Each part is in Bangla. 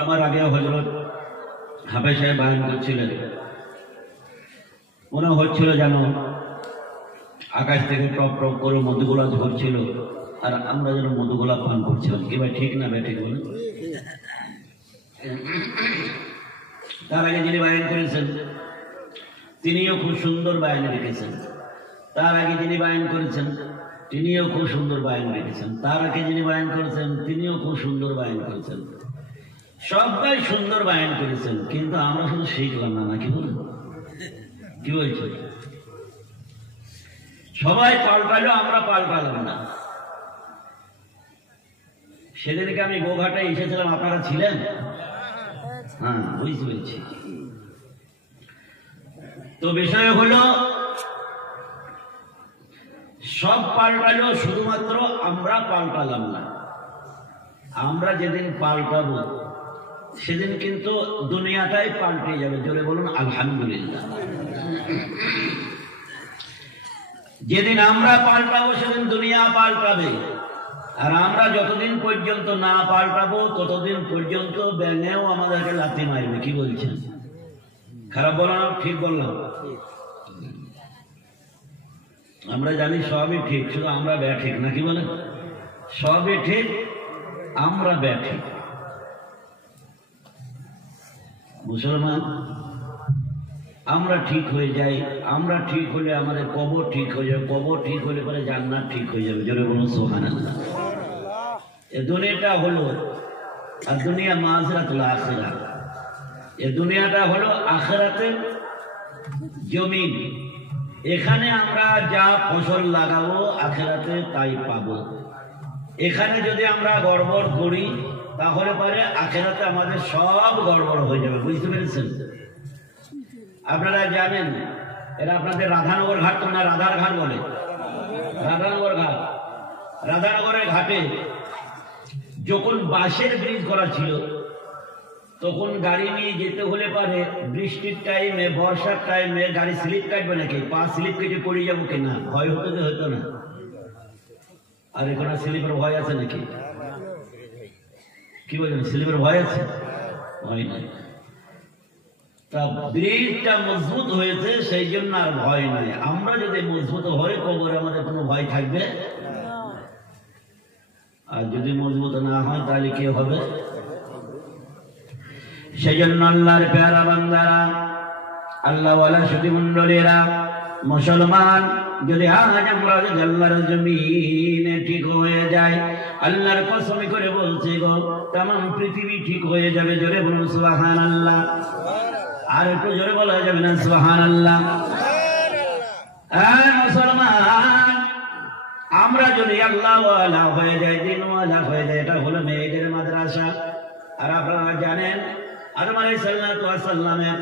আমার আগে হযরত হাফেজ সাহেব বয়ান করছিলেন, মনে হচ্ছিল যেন আকাশ থেকে টপ টপ করে মধুগোলা ঝরছিল আর আমরা যেন মধুগোলা পান করছিলাম। কি ভাই ঠিক না ভাই? ঠিক বলে। তার আগে যিনি বয়ান করেছেন তিনিও খুব সুন্দর বয়ান রেখেছেন। তার আগে যিনি বয়ান করেছেন তিনিও খুব সুন্দর বয়ান রেখেছেন। তার আগে যিনি বয়ান করেছেন তিনিও খুব সুন্দর বয়ান করেছেন। সবাই সুন্দর বয়ান করেছেন, কিন্তু আমরা শুধু শিখলাম না, নাকি বলুন? কি বলছেন? সবাই পাল্টালো, আমরা পাল্টালাম না। সেদিনকে আমি গোঘাটায় এসেছিলাম, আপনারা ছিলেন? হ্যাঁ, বুঝতে পেরেছি। তো বিষয় হলো সব পাল্টালো, শুধুমাত্র আমরা পাল্টালাম না। আমরা যেদিন পাল্টাবো সেদিন কিন্তু দুনিয়াটাই পাল্টে যাবে। জোরে বলুন আলহামদুলিল্লাহ। যেদিন আমরা পাল্টাবো সেদিন দুনিয়া পাল্টাবে। আর আমরা যতদিন পর্যন্ত না পাল্টাবো ততদিন পর্যন্ত ব্যাঙেও আমাদেরকে লাথি মারবে। কি বলছেন? খারাপ বললাম? ঠিক বললাম? আমরা জানি সবই ঠিক, শুধু আমরা ব্যাঠিক, নাকি বলেন? সবই ঠিক, আমরা ব্যাঠিক। মুসলমান আমরা ঠিক হয়ে যাই, আমরা ঠিক হলে আমাদের কবর ঠিক হয়ে যাবে, কবর ঠিক হলে পরে জান্নাত ঠিক হয়ে যাবে। জোরে বলুন সুবহানাল্লাহ। এ দুনিয়াটা হলো আর দুনিয়া মাজরাতুল আখিরাহ। এ দুনিয়াটা হলো আখিরাতের জমিন। এখানে আমরা যা ফসল লাগাবো আখিরাতে তাই পাবো। এখানে যদি আমরা গড়বড় করি তাহলে পরে আখিরাতে আমাদের সব গড়বড় হয়ে যাবে। বুঝতে পেরেছেন? আপনারা জানেন, এরা আপনাদের রাধানগর ঘাট তো না, রাধার ঘাট বলে, রাধানগর ঘাট। রাধানগরের ঘাটে যখন বাঁশের ব্রিজ করা ছিল তখন গাড়ি নিয়ে যেতে হলে পারে বৃষ্টির টাইমে, বর্ষার টাইমে গাড়ি স্লিপ কাটবে নাকি? পা স্লিপ কেটে পড়ে যাবো কিনা ভয় হতো যে হতো না? আর এখন স্লিপের ভয় আছে নাকি? কি বলছেন? স্লিপের ভয় আছে? ভয় নাই। তা ব্রিজটা মজবুত হয়েছে সেই জন্য আর ভয় নাই। আমরা যদি মজবুত হই কবরে আমাদের কোনো ভয় থাকবে? আর যদি মজবুত না হয় তাহলে কি হবে? সেই জন্য আল্লাহর প্যারা বান্দারা, আল্লাহওয়ালা সুধী মন্ডলীরা, মুসলমান যদি আজ আমরা আল্লাহর জমিনে ঠিক হয়ে যায়, আল্লাহর কসম করে বলছি গো, তামাম পৃথিবী ঠিক হয়ে যাবে। জোরে বলুন সুবহানাল্লাহ। আর একটু জোরে বলা যাবে না সুবহানাল্লাহ? মুসলমান আমরা যদি আল্লাহওয়ালা হয়ে যাই, দিনওয়ালা হয়ে যায়, এটা হলো মেয়েদের মাদ্রাসা। আর আপনারা জানেন আদম আলাইহিস সালামের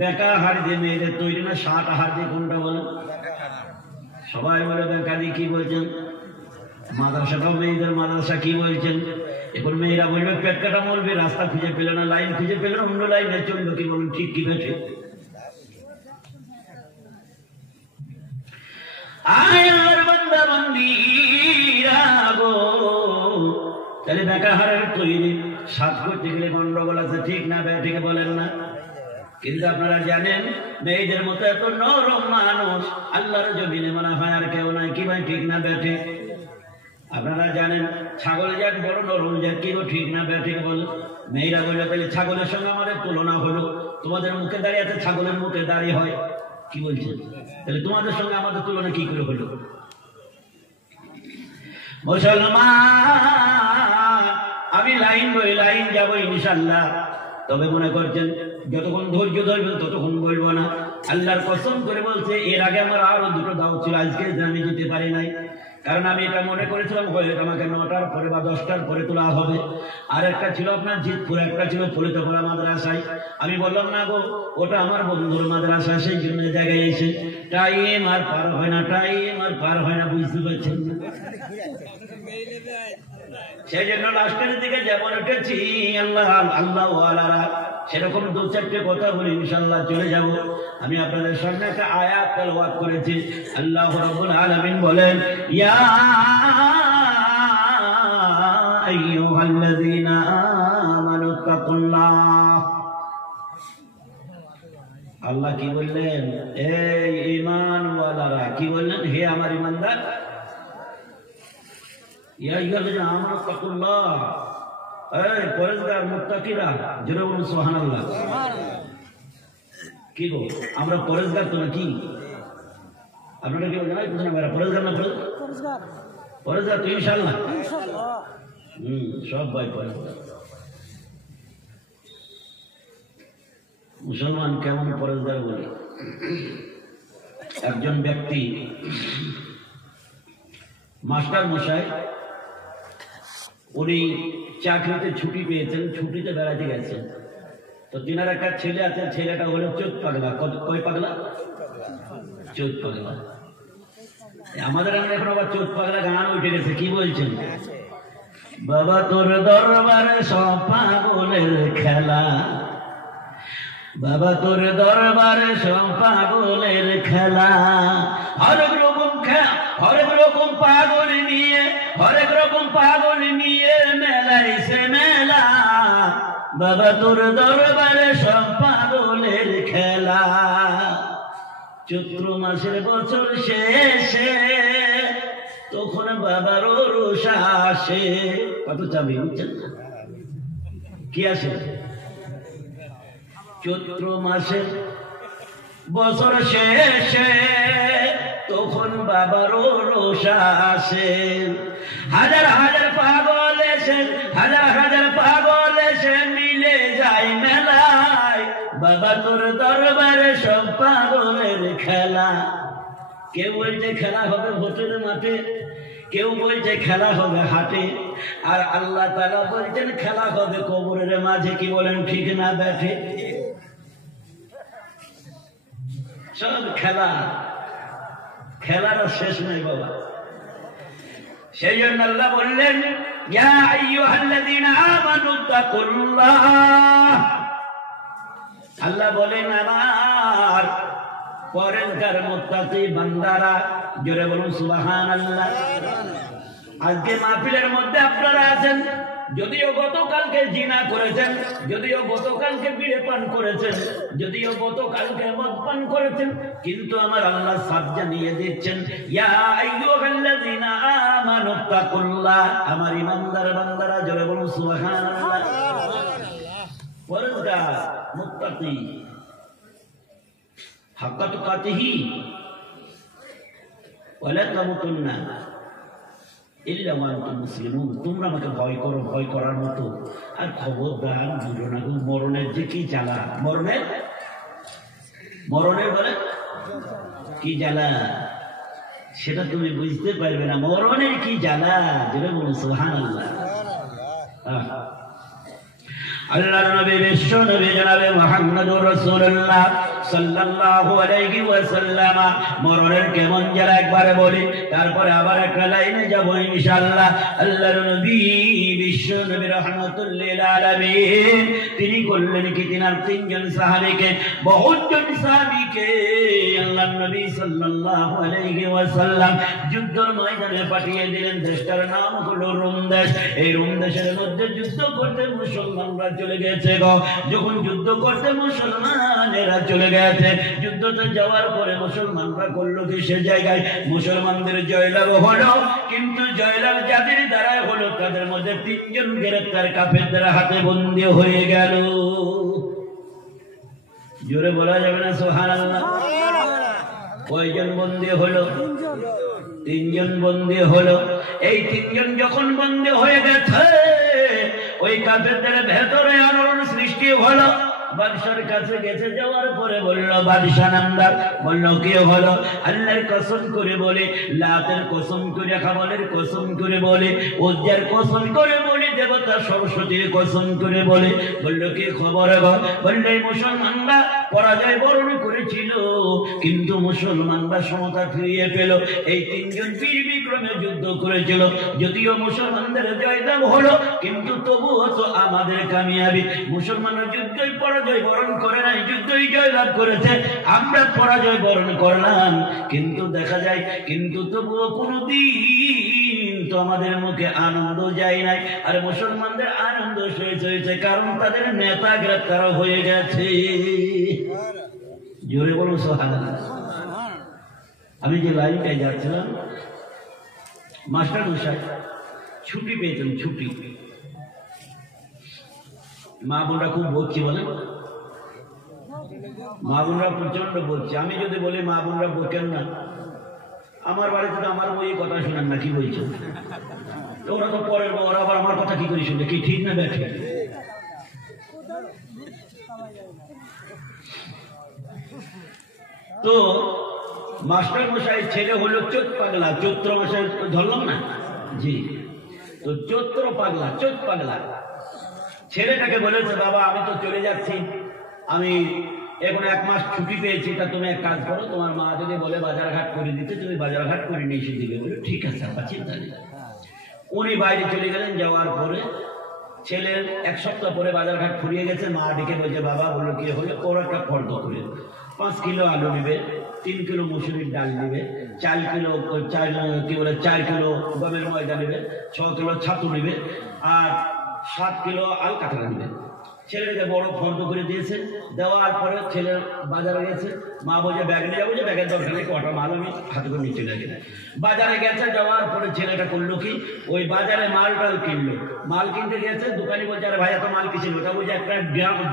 বেকার হাড় দিয়ে মেয়েদের তৈরি না, 7 হাড় দিয়ে কোনটা বলেন? সবাই বলে বেকার দিয়ে। কি বলছেন? মাদ্রাসাটাও মেয়েদের মাদ্রাসা। কি বলছেন? এখন মেয়েরা বলবে পেট কাটা মরবে, রাস্তা খুঁজে পেল না, লাইন খুঁজে পেল না, অন্য লাইনে চলবে। কি বলুন? ঠিক কি বেঠে? তাহলে বেকার হাড়ের তৈরি 7 করতে গেলে গন্ডগোল আছে, ঠিক না ঠিক বলেন না? কিন্তু আপনারা জানেন মেয়েদের মতো এত নরম মানুষ আল্লাহর জমিনে মনে হয় আর কেউ নাই। কি ভাই ঠিক না বেঠে? আপনারা জানেন ছাগল জাত বড় নরম জাত। কি ঠিক না বেঠে বল? মেয়েরা বললো তাহলে ছাগলের সঙ্গে আমাদের তুলনা হলো, তোমাদের মুখে দাঁড়িয়ে আছে, ছাগলের মুখে দাঁড়িয়ে হয়। কি বলছেন? তাহলে তোমাদের সঙ্গে আমাদের তুলনা কি করে হলো? মুসলমান আমি লাইন বই লাইন যাবো ইনশাল্লাহ, তবে মনে করছেন যতক্ষণ ধৈর্য ধরবেন ততক্ষণ বলবো না। আল্লাহর কসম করে বলছে, এর আগে আমার আরো 2টো দাওয়াত ছিল, আজকে আমি যেতে পারি নাই। কারণ আমি এটা মনে করেছিলাম হয়তো আমাকে 9টার পরে বা 10টার পরে তোলা হবে। আর একটা ছিল আপনার জিতপুর, একটা ছিল ফলিতপুরা মাদ্রাসায়। আমি বললাম না গো, ওটা আমার বন্ধুর মাদ্রাসা, সেই জন্য জায়গায় এসে টাইম আর পার হয় না, টাইম আর পার হয় না। বুঝতে পারছেন না? সেই জন্য লাস্টের দিকে যেমন উঠেছি আল্লাহ আল্লাহওয়ালারা সেরকম 2-4টে কথা বলে ইনশাআল্লাহ চলে যাব। আমি আপনাদের সামনে একটা আয়াত তেলাওয়াত করেছি। আল্লাহ রাব্বুল আলামিন বলেন, ইয়া আইয়ুহাল্লাযীনা আমানু তাকুল্লাহ। আল্লাহ কি বললেন? এই ঈমানওয়ালারা, কি বললেন? হে আমার ঈমানদার, ইয়া আইয়ুহাল্লাযীনা আমানু তাকুল্লাহ, এই পরেজগার মুত্তাকিরা, জোরে বলুন সুবহানাল্লাহ। কি গো, আমরা পরেজগার তো নাকি? আপনারা কি বলেন? বুঝেন না, পরেজগার না? পরেজগার তো ইনশাআল্লাহ। সব ভাই পরেজগার। মুসলমান কেমন পরেজগার বলে? একজন ব্যক্তি মাস্টার মশাই, উনি চাকরিতে ছুটি পেয়েছেন, ছুটিতে বেড়াতে গেছেন। তো তিনার একটা ছেলে আছে, ছেলেটা হলো চোদ পাগলা। কয় পাগলা? চোদ পাগলা। আমাদের আমরা এখন আবার চোদ পাগলা গান উঠে গেছে। কি বলছেন? বাবা তোর দরবারে সব পাগলের খেলা, বাবা তোর দরবারে সব পাগলের খেলা, হরেক রকম পাগল নিয়ে, হরেক রকম পাগল নিয়ে মেলাইছে মেলা, বাবা তোর দরবারে সব পাগলের খেলা। চৈত্র মাসের বছর শেষে তখন বাবার রোষ আসে। কত চাবি বুঝছেন? কি আসে? চৈত্র মাসের বছর শেষে তখন বাবারও রোষ আসে। হাজার হাজার পাগল এসে, হাজার হাজার পাগল এসে মিলে যায় মেলায়, বাবা তোর দরবারে সব পাগলের খেলা। কেউ বলছে খেলা হবে ভোটের মাঠে, কেউ বলছে খেলা হবে হাটে, আর আল্লাহ তাআলা বলছেন খেলা হবে কবরের মাঝে। কি বলেন, ঠিক না ব্যাঠে? সব খেলা, খেলার শেষ নেই বাবা। সেই জন্য আল্লাহ বললেন, ইয়া আইয়ুহাল্লাযীনা আমানু তাকুল্লাহ। আল্লাহ বলেন আমার পরেজগার মুত্তাকি বান্দারা, জোরে বলুন সুবহানাল্লাহ। আজকে মাহফিলের মধ্যে আপনারা আছেন, যদিও গতকালকে জিনা করেছেন, যদিও গতকালকে বিড়ে পান করেছেন, যদিও গতকালকে মদ পান করেছেন, কিন্তু আমার আল্লাহ সাফ জানিয়ে দিচ্ছেন, ইয়া আইয়ুহাল্লাযীনা আমানু তাকুল্লাহ। আমার ঈমানদার বান্দারা, জোরে বলুন সুবহানাল্লাহ। পরেজগার মুত্তাকি হাক্কা তুকাতিহি ওয়ালা তামুতুন্না ইল্লা ওয়া আনতুম মুসলিমুন। তোমরা আমাকে ভয় করো, ভয় করার মতো। আর খবরদার বুঝো না গো, মরণের যে কি জ্বালা, মরণের বলে কি জ্বালা, সেটা তুমি বুঝতে পারবে না। মরণের কি জ্বালা, যেটা বলুন সুবহানাল্লাহ। আল্লাহর নবী, বিশ্ব নবী জনাবে মুহাম্মদুর রাসূলুল্লাহ সাল্লাল্লাহু আলাইহি ওয়াসাল্লাম মরণের কেমন জ্বালা একবারে বলি, তারপরে আবার একটা লাইনে যাব ইনশাআল্লাহ। আল্লাহর নবী, বিশ্ব নবী রাহমাতুল লিল আলামিন, তিনি বললেন কি, তিনার তিনজন সাহাবীকে, বহুজন সাহাবীকে আল্লাহর নবী সাল্লাল্লাহু আলাইহি ওয়াসাল্লাম যুদ্ধের ময়দানে পাঠিয়ে দিলেন। দেশটার নাম হলো রোম দেশ। এই রোম দেশের মধ্যে যুদ্ধ করতে মুসলমানরা চলে গেছে গো। যখন যুদ্ধ করতে মুসলমানেরা চলে গেছে, যুদ্ধতে যাওয়ার পরে মুসলমানরা করলো কি, সে জায়গায় মুসলমানদের জয়লাভ হলো, কিন্তু জয়লাভ যাদের দ্বারা হলো তাদের মধ্যে তিনজন গ্রেফতার কাফেরদের হাতে বন্দী হয়ে গেল। জোরে বলা যাবে না সুবহানাল্লাহ? কয়জন বন্দী হলো? তিনজন বন্দী হলো। এই তিনজন যখন বন্দী হয়ে গেছে, ওই কাফেরদের ভেতরে আলোড়ন সৃষ্টি হলো। বাদশার কাছে গেছে, যাওয়ার পরে বলল, বাদশা নামদার বলল, কি হলো? আল্লাহর কসম করে বলে, লাতের কসম করে, খাবারের কসম করে বলে, উজ্জার কসম করে বলে, দেবতা সরস্বতীর কসম করে বলে। বলল, কি খবর? বললে, মুসলমানরা পরাজয় বরণ করেছিল, কিন্তু মুসলমানরা সমতা ফিরিয়ে পেল। এই তিনজন বীর বিক্রমে যুদ্ধ করেছিল, যদিও মুসলমানদের জয়লাভ হলো, কিন্তু তবুও তো আমাদের কামিয়াবি। মুসলমানরা যুদ্ধই পরাজয় বরণ করে নাই, যুদ্ধই জয়লাভ করেছে, আমরা পরাজয় বরণ করলাম। কিন্তু দেখা যায়, কিন্তু তবুও কোনদিন কিন্তু আমাদের মুখে আনন্দ যায় নাই। আর মুসলমানদের আনন্দ হয়েছে, কারণ তাদের নেতা গ্রেপ্তার হয়ে গেছে। জোরে বলুন সুবহানাল্লাহ। আমি যে লাইনটায় যাচ্ছিলাম, মাস্টার মশাই ছুটি পেয়েছেন, ছুটি। মা বোনরা খুব বলছি, বলেন মা বোনরা প্রচন্ড বলছে। আমি যদি বলি মা বোনরা বকেন না, আমার বাড়িতে তো আমার ওই কথা শোনেন না, কি বলছো? ওরা তো পরের, ওরা আবার আমার কথা কি করে শুনবে, কি ঠিক না ব্যাঠে? তো মাস্টার মশাই ছেলে হলো চোখ পাগলা, চৈত্র মশাই ধরলাম না জি। তো চৈত্র পাগলা, চোখ পাগলা ছেলেটাকে বলেছে, বাবা আমি তো চলে যাচ্ছি, আমি এখন 1 মাস ছুটি পেয়েছি, তা তুমি এক কাজ করো, তোমার মা যদি বলে বাজারঘাট করে দিতে, তুমি বাজারঘাট করে নিয়ে এসে দিবে। বলে ঠিক আছে, আপা চিন্তা নেই। উনি বাইরে চলে গেলেন। যাওয়ার পরে ছেলের 1 সপ্তাহ পরে বাজারঘাট ফুরিয়ে গেছে। মা ডেকে বলছে, বাবা বলো কি হলে? ওর একটা ফর্দ করে 5 কিলো আলু নিবে, 3 কিলো মুসুরির ডাল নিবে, 4 কিলো কি বলে 4 কিলো গমের ময়দা নিবে, 6 কিলো ছাতু নিবে, আর 7 কিলো আল কাঁঠাল নিবে। ছেলেটাকে বড় ফর্দ করে দিয়েছে। দেওয়ার পরে ছেলে বাজারে গেছে। মা বলছে ব্যাগ নিয়ে যাবো, যে ব্যাগের দরকার নেই, কটা মাল আমি হাতে করে নিচে লাগে। বাজারে গেছে, যাওয়ার পরে ছেলেটা করলো কি, ওই বাজারে মাল টাল কিনলো। মাল কিনতে গেছে, দোকানি বলছে, আরে ভাই এত মাল কিনছিল? ওটা বলছে একটা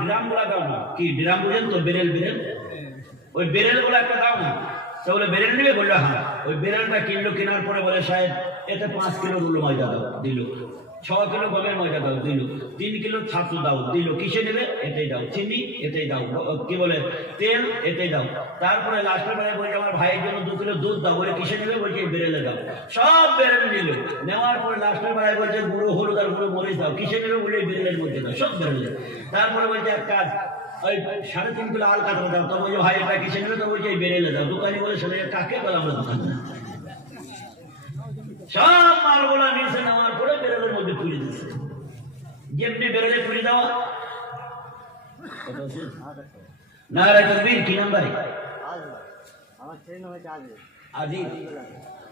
ড্রাম গুলা দাও না। কি ড্রাম বুঝেন তো? বেরেল, ওই বেরেল গুলো একটা দাও না। তো বলে বেরেল নিবে? বললো হ্যাঁ। ওই বেরেলটা কিনলো। কেনার পরে বলে, সাহেব এতে 5 কিলো রুলো ময়দা দাও। দিল। 6 কিলো গমের ময়দা দাও। দিল। 3 কিলো ছাতু দাও। দিল। কিসে নেবে? এতেই দাও। চিনি এতেই দাও। কি বলে তেল এতেই দাও। তারপরে লাস্টের বেলায় বলছে, আমার ভাইয়ের জন্য 2 কিলো দুধ দাও। বলে কিসে নেবে? বলছে বেরেলে দাও। সব বেরেল নিল। নেওয়ার পরে লাস্টের বেলায় বলছে গুঁড়ো হলুদ আর গুঁড়ো মরিচ দাও। কিসে নেবে? বলে বেরেলের মধ্যে দাও। সব বেরেলে। তারপরে বলছে এক কাজ, ওই 3.5 কিলো আল কাঁঠাল দাও। তো বলছে ভাই এটা কিসে নেবে? তো বলছে বেরেলে দাও। দোকানি বলে, সেটা কাকে বলে? আমরা দোকান। সব মালগুলা নিচে নেওয়ার পরে বেরেলের মধ্যে তুলে দিচ্ছে। যেমনি বেরেলে তুলে দেওয়া, নারায়ে তাকবীর। কি নাম্বার? আজিজ।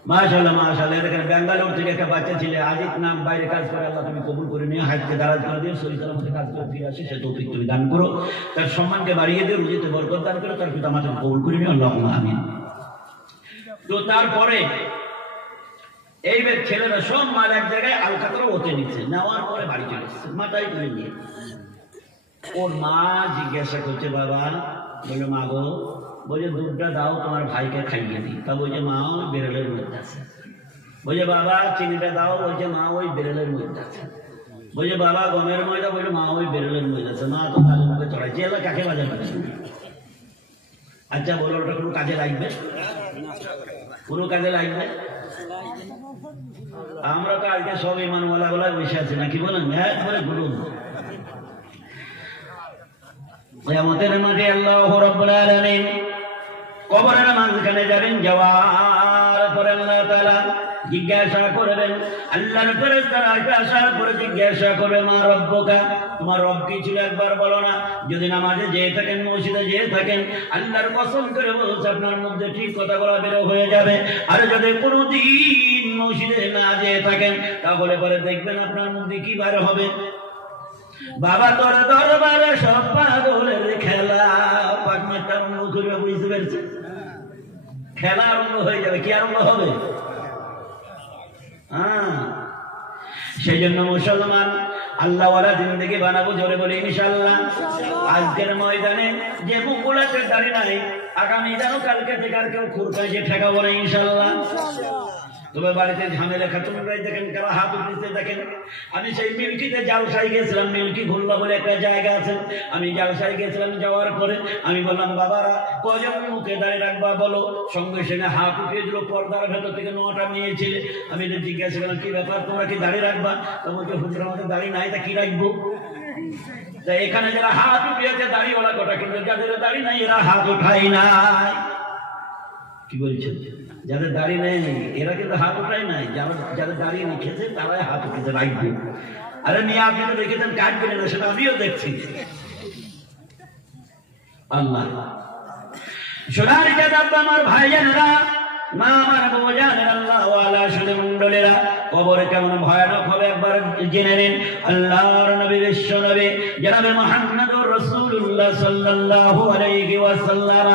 মাশাআল্লাহ মাশাআল্লাহ। দেখেন বেঙ্গালুরু থেকে একটা বাচ্চা ছিল, আজিজ নাম। বাইরে কাজ করে, আল্লাহ তুমি কবুল করে নিয়ে হাজকে দারাজ করে দিও, সহি সালামতে কাজ করে ফিরে আসে, সে তৌফিক তুমি দান করো, তার সম্মানকে বাড়িয়ে দিও, রুজিতে বরকত দান করো, তার পিতা মাতাকে কবুল করে নিও, আল্লাহুম্মা আমিন। তো তারপরে এই ছেলেরা সব মাল এক জায়গায় আলকাতরা ওতে নিচ্ছে। নেওয়ার পরে বাড়ি চলে এসছে, মাথায় করে নিয়ে। ওর মা জিজ্ঞাসা করছে, বাবা? বলে মা গো, বলছে দুধটা দাও, তোমার ভাইকে খাইয়ে দিই। তা বলছে মা ওই বেরেলের মধ্যে আছে। বলছে বাবা চিনিটা দাও। বলছে মা ওই বেরেলের মধ্যে আছে। বলছে বাবা গমের ময়দা। বলছে মা ওই বেরেলের মধ্যে আছে। মা তো কাজের মুখে চড়াইছে, এলা কাকে বাজার করছে? আচ্ছা বলো, ওটা কোনো কাজে লাগবে? কোনো কাজে লাগবে? আমরা তো আজকে সব ইমানওয়ালা গুলা বসে আছি, নাকি বলেন? একবারে বলুন। কিয়ামতের মাঠে আল্লাহ রাব্বুল আলামিন কবরের মাঝখানে যাবেন। যাওয়ার পরে আল্লাহ তাআলা জিজ্ঞাসা করবেন, আল্লাহর ফেরেশতারা আশা করে জিজ্ঞাসা করবে, মা রব্বুকা, তোমার রব কি ছিল একবার বলো না? যদি নামাজে যেয়ে থাকেন, মসজিদে যেয়ে থাকেন, আল্লাহর কসম করে বলছে আপনার মধ্যে ঠিক কথাগুলো বের হয়ে যাবে। আর যদি কোনোদিন মসজিদে না যেয়ে থাকেন, তাহলে পরে দেখবেন আপনার মধ্যে কি বার হবে। বাবা তোর দরবারে সব পাগলের খেলা। পাগমেটা আরম্ভ করবে, বুঝতে পেরেছে? খেলা আরম্ভ হয়ে যাবে। কি আরম্ভ হবে? সেই জন্য মুসলমান আল্লাহওয়ালা জিন্দেগি বানাবো, জোরে বলে ইনশাআল্লাহ। আজকের ময়দানে যে মুখগুলাতে দাঁড়িয়ে নাই, আগামী যেন কালকে থেকে আর কেউ খুরকাইছে ঠেকাবো না ইনশাআল্লাহ। তবে বাড়িতে ঝামেলা খাতুনরাই দেখেন কারা হাত উঠতে দেখেন। আমি সেই মিল্কিতে জালসাই গেছিলাম, মিল্কি ঘুরলা বলে একটা জায়গা আছে। আমি জালসাই গেছিলাম, যাওয়ার পরে আমি বললাম, বাবারা কজন মুখে দাঁড়িয়ে রাখবা বলো? সঙ্গে সঙ্গে হাত উঠিয়ে দিল। পর্দার ভেতর থেকে 9টা নিয়েছিল। আমি জিজ্ঞাসা করলাম, কি ব্যাপার, তোমরা কি দাঁড়িয়ে রাখবা? তো বলছে হুজুর আমাদের দাঁড়িয়ে নাই, তা কি রাখবো? তা এখানে যারা হাত উঠিয়েছে দাঁড়িয়েওয়ালা কটা, কিন্তু যাদের দাঁড়িয়ে নাই এরা হাত উঠাই নাই। কি বলছেন? যাদের দাঁড়িয়ে নেই এরা কিন্তু হাত উঠাই নাই, যাদের দাঁড়িয়ে রেখেছে তারাই হাত উঠেছে, রাখবে। আরে নিয়ে আপনি তো রেখেছেন, কাটবেন না, সেটা আমিও দেখছি। আল্লাহ সোনার জানাব আমার ভাইজানেরা, মা আমার বাবা জানেন আল্লাহ ওয়ালা শুধু মণ্ডলীরা কবরে কেমন ভয়ানক হবে একবার জেনে নিন। আল্লাহর নবী বিশ্ব নবী জনাবে মুহাম্মদুর রাসূলুল্লাহ সাল্লাল্লাহু আলাইহি ওয়াসাল্লাম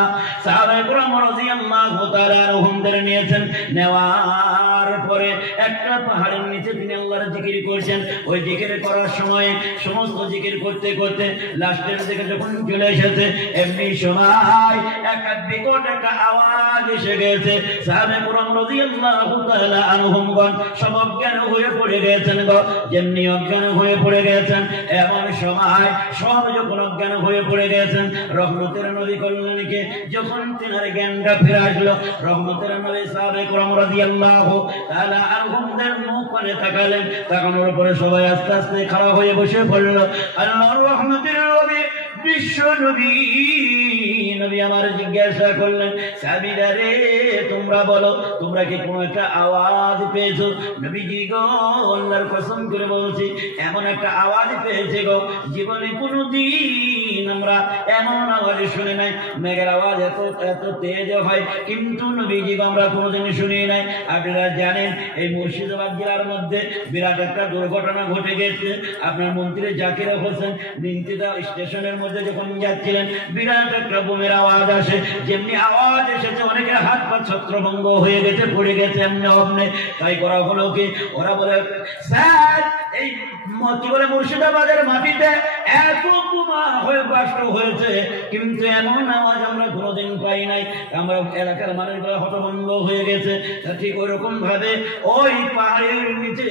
সাহাবায়ে কেরাম রাদিয়াল্লাহু তাআলা আনহুমদের নিয়েছেন, নেওয়ার পরে একটা পাহাড়ের নিচে তিনি আল্লাহর জিকির করছেন। ওই জিকির করার সময় সমস্ত জিকির করতে করতে লাস্টের দিকে যখন চলে এসেছে এমনি সময় একটা বিকট একটা আওয়াজ এসে গেছে। সাহাবায়ে কেরাম রাদিয়াল্লাহু তাআলা আনহুমগণ সব অজ্ঞান হয়ে পড়ে গেছেন গো। যেমনি অজ্ঞান হয়ে পড়ে গেছেন এমন সময় সব যখন অজ্ঞান হয়ে পড়ে গেছেন রহমতের নবী করলেন কি, যখন তিনার জ্ঞানটা ফিরে আসলো রহমতের নবী সাহাবায়ে কেরাম রাদিয়াল্লাহু তাআলা আনহুমদের মুখ করে তাকালেন। তাকানোর পরে সবাই আস্তে আস্তে খাড়া হয়ে বসে পড়ল। আল্লাহর রহমতের নবী বিশ্ব নবী নবী আমার জিজ্ঞাসা করলেন, সাহাবীরা রে তোমরা বলো তোমরা কি কোনো একটা আওয়াজ পেয়েছো? নবীজি গো আল্লাহর কসম করে বলছি এমন একটা আওয়াজ পেয়েছে গো জীবনে কোনোদিন আমরা এমন আওয়াজ শুনি নাই। মেঘের আওয়াজ এত এত তেজ হয় কিন্তু নবীজি গো আমরা কোনোদিন শুনি নাই। আপনারা জানেন এই মুর্শিদাবাদ জেলার মধ্যে বিরাট একটা দুর্ঘটনা ঘটে গেছে। আপনার মন্ত্রী জাকির হোসেন নিমতিদা স্টেশনের মধ্যে যখন যাচ্ছিলেন বিরাট একটা বোমের আওয়াজ আসে। যেমনি আওয়াজ এসেছে অনেকের হাত পা ছত্রভঙ্গ হয়ে গেছে, পড়ে গেছে এমনি অমনে। তাই করা হলো কি, ওরা বলে স্যার এই কি বলে মুর্শিদাবাদের মাটিতে এত বোমা হয়ে বাষ্ট হয়েছে কিন্তু এমন আওয়াজ আমরা কোনোদিন পাই নাই। আমরা এলাকার মানুষগুলো হতভম্ব হয়ে গেছে। ঠিক ওইরকম ভাবে ওই পাহাড়ের নিচে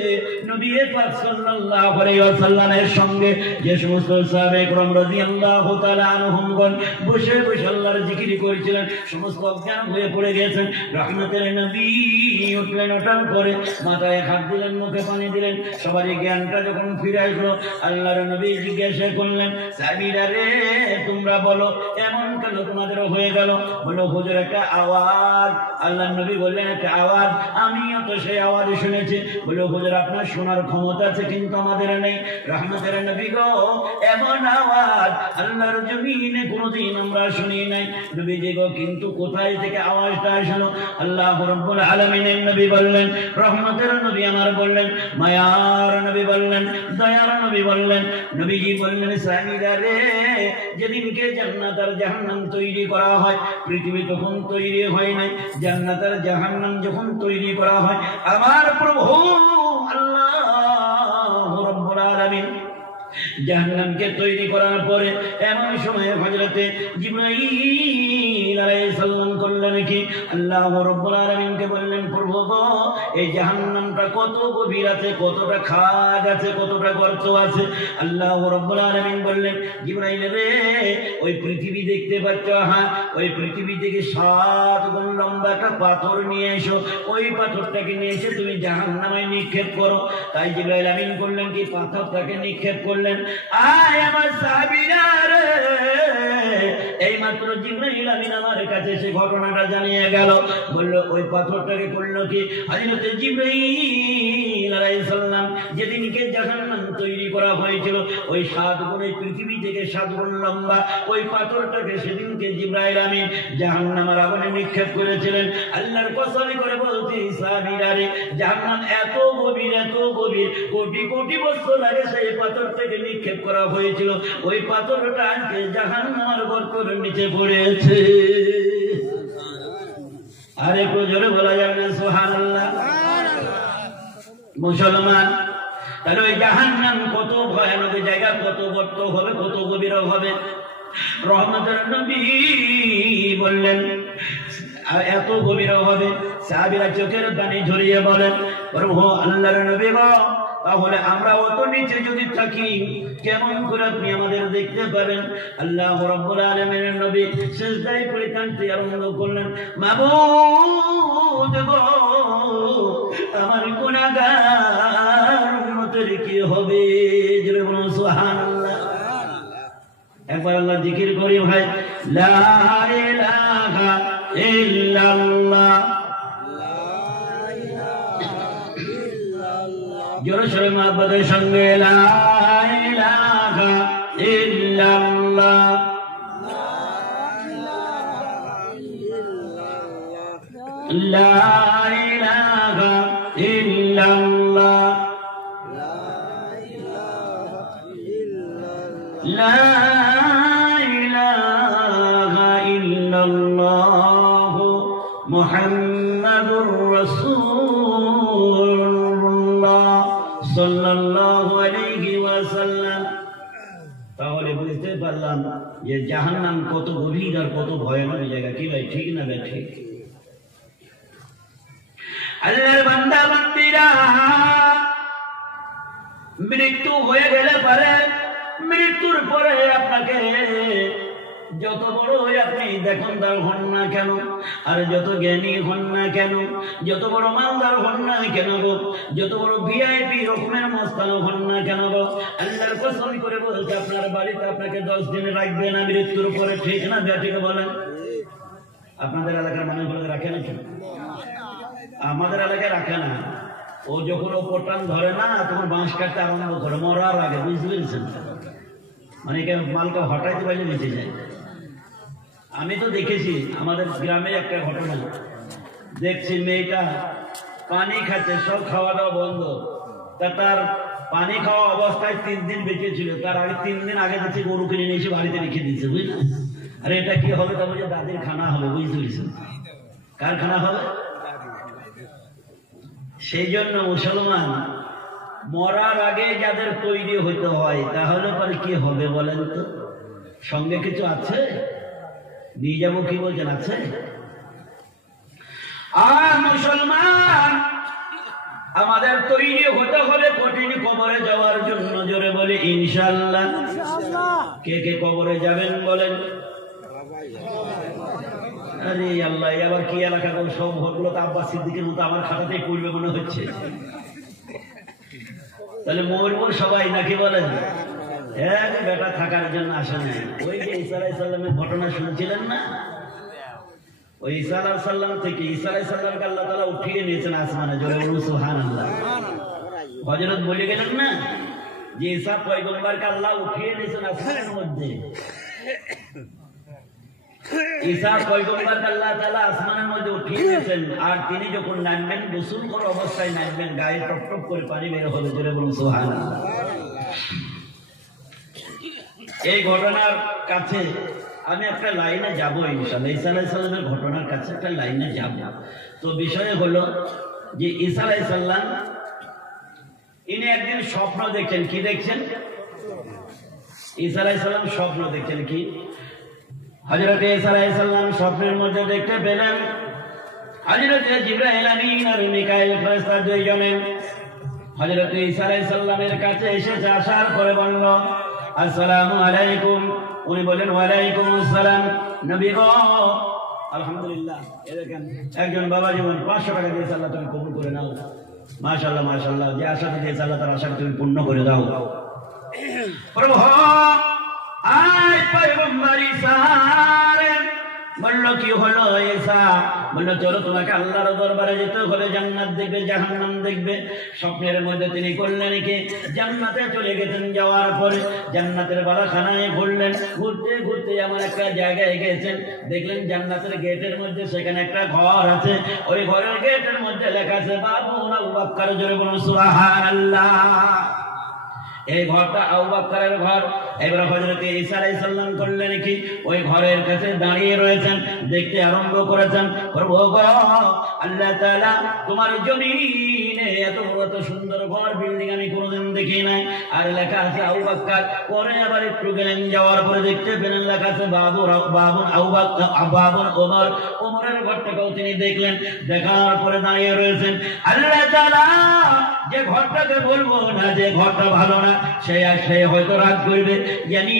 নবী পাক সাল্লাল্লাহু আলাইহি ওয়াসাল্লামের সঙ্গে যে সমস্ত সাহাবায়ে কেরাম রাদিয়াল্লাহু তাআলা আনহুমগণ বসে বসে আল্লাহর জিকির করেছিলেন সমস্ত অজ্ঞান হয়ে পড়ে গেছেন। রহমতের নবী উঠলেন, ওঠার পরে মাথায় হাত দিলেন, মুখে পানি দিলেন। সবারই জ্ঞানটা যখন ফিরে আসলো আল্লাহর নবী জিজ্ঞাসা করলেন, সাহাবীরা রে তোমরা বলো এমন কেন তোমাদের হয়ে গেল? বলো হুজুর একটা আওয়াজ। আল্লাহর নবী বললেন একটা আওয়াজ, আমিও তো সেই আওয়াজ শুনেছি। বলো হুজুর আপনার শোনার ক্ষমতা আছে কিন্তু আমাদের নেই। রহমতের নবী গো এমন আওয়াজ আল্লাহর জমিনে কোনোদিন আমরা শুনি নাই। নবীজি গো কিন্তু কোথায় থেকে আওয়াজটা আসলো? আল্লাহ রাব্বুল আলামিনের নবী বললেন, রহমতের নবী আমার বললেন, মায়ার নবী বললেন, দয়ার নবী বললেন। নবীজি বললেন সাহাবীরা রে যেদিনকে জান্নাত আর জাহান্নাম তৈরি করা হয় পৃথিবী তখন তৈরি হয় নাই। জান্নাত আর জাহান্নাম যখন তৈরি করা হয় আমার প্রভু আল্লাহ রাব্বুল আলামিন জাহান্নামকে তৈরি করার পরে এমন সময় হযরতে জিবরাইল আলাইহিস সালাম করলেন কি, আল্লাহ রাব্বুল আলামিনকে বললেন প্রভু গো এই জাহান্নামটা কত গভীর আছে, কতটা খাদ আছে, কতটা গর্ত আছে। আল্লাহ রাব্বুল আলামিন বললেন জিবরাইল রে ওই পৃথিবী দেখতে পাচ্ছ, হ্যাঁ ওই পৃথিবী থেকে 7 গুণ লম্বা একটা পাথর নিয়ে এসো, ওই পাথরটাকে নিয়ে এসে তুমি জাহান্নামে নিক্ষেপ করো। তাই জিবরাইল আমিন করলেন কি পাথরটাকে নিক্ষেপ করলেন। আয় আমার সাহাবীরা রে এই মাত্র জিবরাইল আমিন আমার কাছে সে ঘটনাটা জানিয়ে গেল। বলল ওই পাথরটাকে করলো কি, হযরত জিবরাইল আলাইহিস সালাম যেদিনকে জাহান্নাম তৈরি করা হয়েছিল ওই 7 গুণ পৃথিবী থেকে 7 গুণ লম্বা ওই পাথরটাকে সেদিনকে জিবরাইল আমিন জাহান্নামের আগুনে নিক্ষেপ করেছিলেন। আল্লাহর কসম করে বলছি সাহাবীরা রে জাহান্নাম এত গভীর, এত গভীর, কোটি কোটি বছর আগে সেই পাথরটাকে নিক্ষেপ করা হয়েছিল। ওই পাথরটা আজকে জাহান্নামের গর্তের নিচে পড়েছে। আর একটু জোরে বলা যাবে না সুবহানাল্লাহ? মুসলমান তাহলে ওই জাহান্নাম কত ভয়ানক জায়গা, কত গর্ত হবে, কত গভীর হবে। রহমতের নবী বললেন এত গভীর হবে। সাহাবীরা চোখের পানি ঝরিয়ে বলেন প্রভু আল্লাহর নবী গো তাহলে আমরা অত নিচে যদি থাকি কেমন করে আপনি আমাদের দেখতে পাবেন? আল্লাহ রাব্বুল আলামিনের নবী সিজদায় পড়ে কাঁদতে আরম্ভ করলেন, মাবুদ গো আমার গুনাহগার উম্মতের কি হবে? জোরে বলুন সুবহানাল্লাহ। একবার আল্লাহ জিকির করি ভাই, লা ইলাহা ইল্লাল্লাহ। জোরে সোরে মহব্বতের সঙ্গে লা ইলাহা ইল্লাল্লাহ, লা ইলাহা ইল্লাল্লাহ লা ইলাহা ইল্লাল্লাহ মুহাম্মাদুর রাসূলুল্লাহ সাল্লাল্লাহু আলাইহি ওয়াসাল্লাম। তাহলে বুঝতে পারলাম যে জাহান্নাম কত গভীর আর কত ভয়ানক জায়গা। কি ভাই, ঠিক না ভাই? ঠিক। আল্লাহর বান্দা বান্দীরা, মৃত্যু হয়ে গেলে পারে, মৃত্যুর পরে আপনাকে যত বড় আপনি দেখনদার হন না কেন, আর যত জ্ঞানী হন না কেন, যত বড় মালদার হন না কেন গো, যত বড় ভিআইপি রকমের মস্তান হন না কেন গো, আল্লাহর কসম করে বলছে আপনার বাড়িতে আপনাকে 10 দিন রাখবে না মৃত্যুর পরে। ঠিক না ঠিক বলেন? আপনাদের এলাকার মানুষগুলো রাখে না? আমাদের এলাকায় রাখে না। ও যখন ও পটান ধরে না তখন বাঁশ কাটতে আরম্ভ করে মরার আগে, বুঝতে পেরেছেন? মানে মালকে হঠাৎ বাইরে বেঁচে যায়। আমি তো দেখেছি আমাদের গ্রামে একটা ঘটনা দেখছি, মেয়েটা পানি খাচ্ছে, সব খাওয়া দাওয়া বন্ধ, তা তার পানি খাওয়া অবস্থায় 3 দিন বেঁচে ছিল। তার আগে 3 দিন আগে দেখছি গরু কিনে নিয়ে এসে বাড়িতে রেখে দিচ্ছে, বুঝলেন? আর এটা কি হবে? তা বলছে দাদির খানা হবে, বুঝতে পেরেছেন? কার খানা হবে? সেই জন্য মুসলমান মরার আগে যাদের তৈরি হইতে হয়, তাহলে পরে কি হবে বলেন তো? সঙ্গে কিছু আছে নিয়ে যাবো, কি বলছেন? আছে। আর মুসলমান আমাদের তৈরি হতে হবে কঠিন কবরে যাওয়ার জন্য। জোরে বলি ইনশাআল্লাহ। কে কে কবরে যাবেন বলেন? আরে আল্লাহ, আবার কি এলাকা সব ভোটগুলো তো আব্বাস সিদ্দিকের মতো আমার খাতাতেই পড়বে মনে হচ্ছে। তাহলে মরবো সবাই নাকি বলেন? হ্যাঁ, বেটা থাকার জন্য আসে না। ওই যে ঈসা আলাইহিস সালামের ঘটনা শুনছিলেন না? ওই ঈসা আলাইহিস সালাম থেকে ঈসা আলাইহিস সালামকে আল্লাহ তাআলা উঠিয়ে নিয়েছেন আসমানে। জোরে বলুন সুবহানাল্লাহ। হযরত বলে গেলেন না যে ঈসা পয়গম্বরকে আল্লাহ উঠিয়ে নিয়েছেন আসমানের মধ্যে। ঈসা পয়গম্বরকে আল্লাহ তাআলা আসমানের মধ্যে উঠিয়ে নিয়েছেন, আর তিনি যখন নামবেন গোসল করা অবস্থায় নামবেন, গায়ে টপ টপ করে পানি বের হবে। জোরে বলুন সুবহানাল্লাহ। এই ঘটনার কাছে আমি একটা লাইনে যাবো ইনশাআল্লাহ। ঈসা আলাইহিস সালামের ঘটনার কাছে একটা লাইনে যাব। তো বিষয় হলো যে ঈসা আলাইহিস সালাম ইনি একদিন স্বপ্ন দেখছেন। কি দেখছেন? ঈসা আলাইহিস সালাম স্বপ্ন দেখছেন। কি? হযরত ঈসা আলাইহিস সালাম স্বপ্নের মধ্যে দেখতে পেলেন হযরত জিবরাইল আমিন আর মিকাইল ফেরেশতা দুইজনে হযরত ঈসা আলাইহিস সালামের কাছে এসেছে। আসার পরে বলল আসসালামু আলাইকুম। উনি বলেন ওয়ালাইকুম আসসালাম। নবী গো, আলহামদুলিল্লাহ। এই দেখেন একজন বাবা জীবন 500 টাকা দিয়েছে, আল্লাহ তুমি কবুল করে নাও। মাশাআল্লাহ মাশাআল্লাহ। যে আশা দিয়েছে আল্লাহ তার আশা তুমি পূর্ণ করে দাও। প্রভু আয় পয়গম্বর ঈসা বলল কি হলো? ঈসা বলল চলো তোমাকে আল্লাহর দরবারে যেতে হলে জান্নাত দেখবে, জাহান্নাম দেখবে। স্বপ্নের মধ্যে তিনি করলেন কি? জান্নাতে চলে গেছেন। যাওয়ার পরে জান্নাতের বালাখানায় ঘুরলেন। ঘুরতে ঘুরতে এমন একটা জায়গায় গেছেন, দেখলেন জান্নাতের গেটের মধ্যে সেখানে একটা ঘর আছে। ওই ঘরের গেটের মধ্যে লেখা আছে বাবুন আবু বকর। জোরে বলুন সুবহানাল্লাহ। এই ঘরটা আবু বকরের ঘর। এবার হযরত ঈসা আলাইহিস সালাম করলেন কি? ওই ঘরের কাছে দাঁড়িয়ে রয়েছেন, দেখতে আরম্ভ করেছেন। প্রভু গো, আল্লাহ তাআলা তোমার জমিনে এত বড় এত সুন্দর ঘর বিল্ডিং আমি কোনোদিন দেখি নাই। আর লেখা আছে আবু বকর। পরে আবার একটু গেলেন, যাওয়ার পরে দেখতে পেলেন লেখা আছে বাবুন আবু বকর, বাবুন ওমর। ওমরের ঘরটাকেও তিনি দেখলেন। দেখার পরে দাঁড়িয়ে রয়েছেন। আল্লাহ তাআলা যে ঘরটাকে বলবো না, যে ঘরটা ভালো না, সে হয়তো রাগ করবে, জানি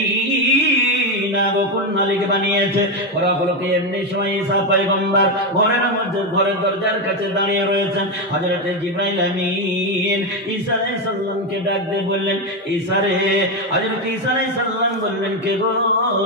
না কোন মালিক বানিয়েছে। ওরা হলো কি এমনি সময় ঈসা পয়গম্বর ঘরের মধ্যে ঘরের দরজার কাছে দাঁড়িয়ে রয়েছেন। হযরত জিবরাইল আমিন ঈসা আলাইহিস সালামকে ডাক দিয়ে বললেন ঈসা রে। হযরত ঈসা আলাইহিস সালাম বললেন কে গো?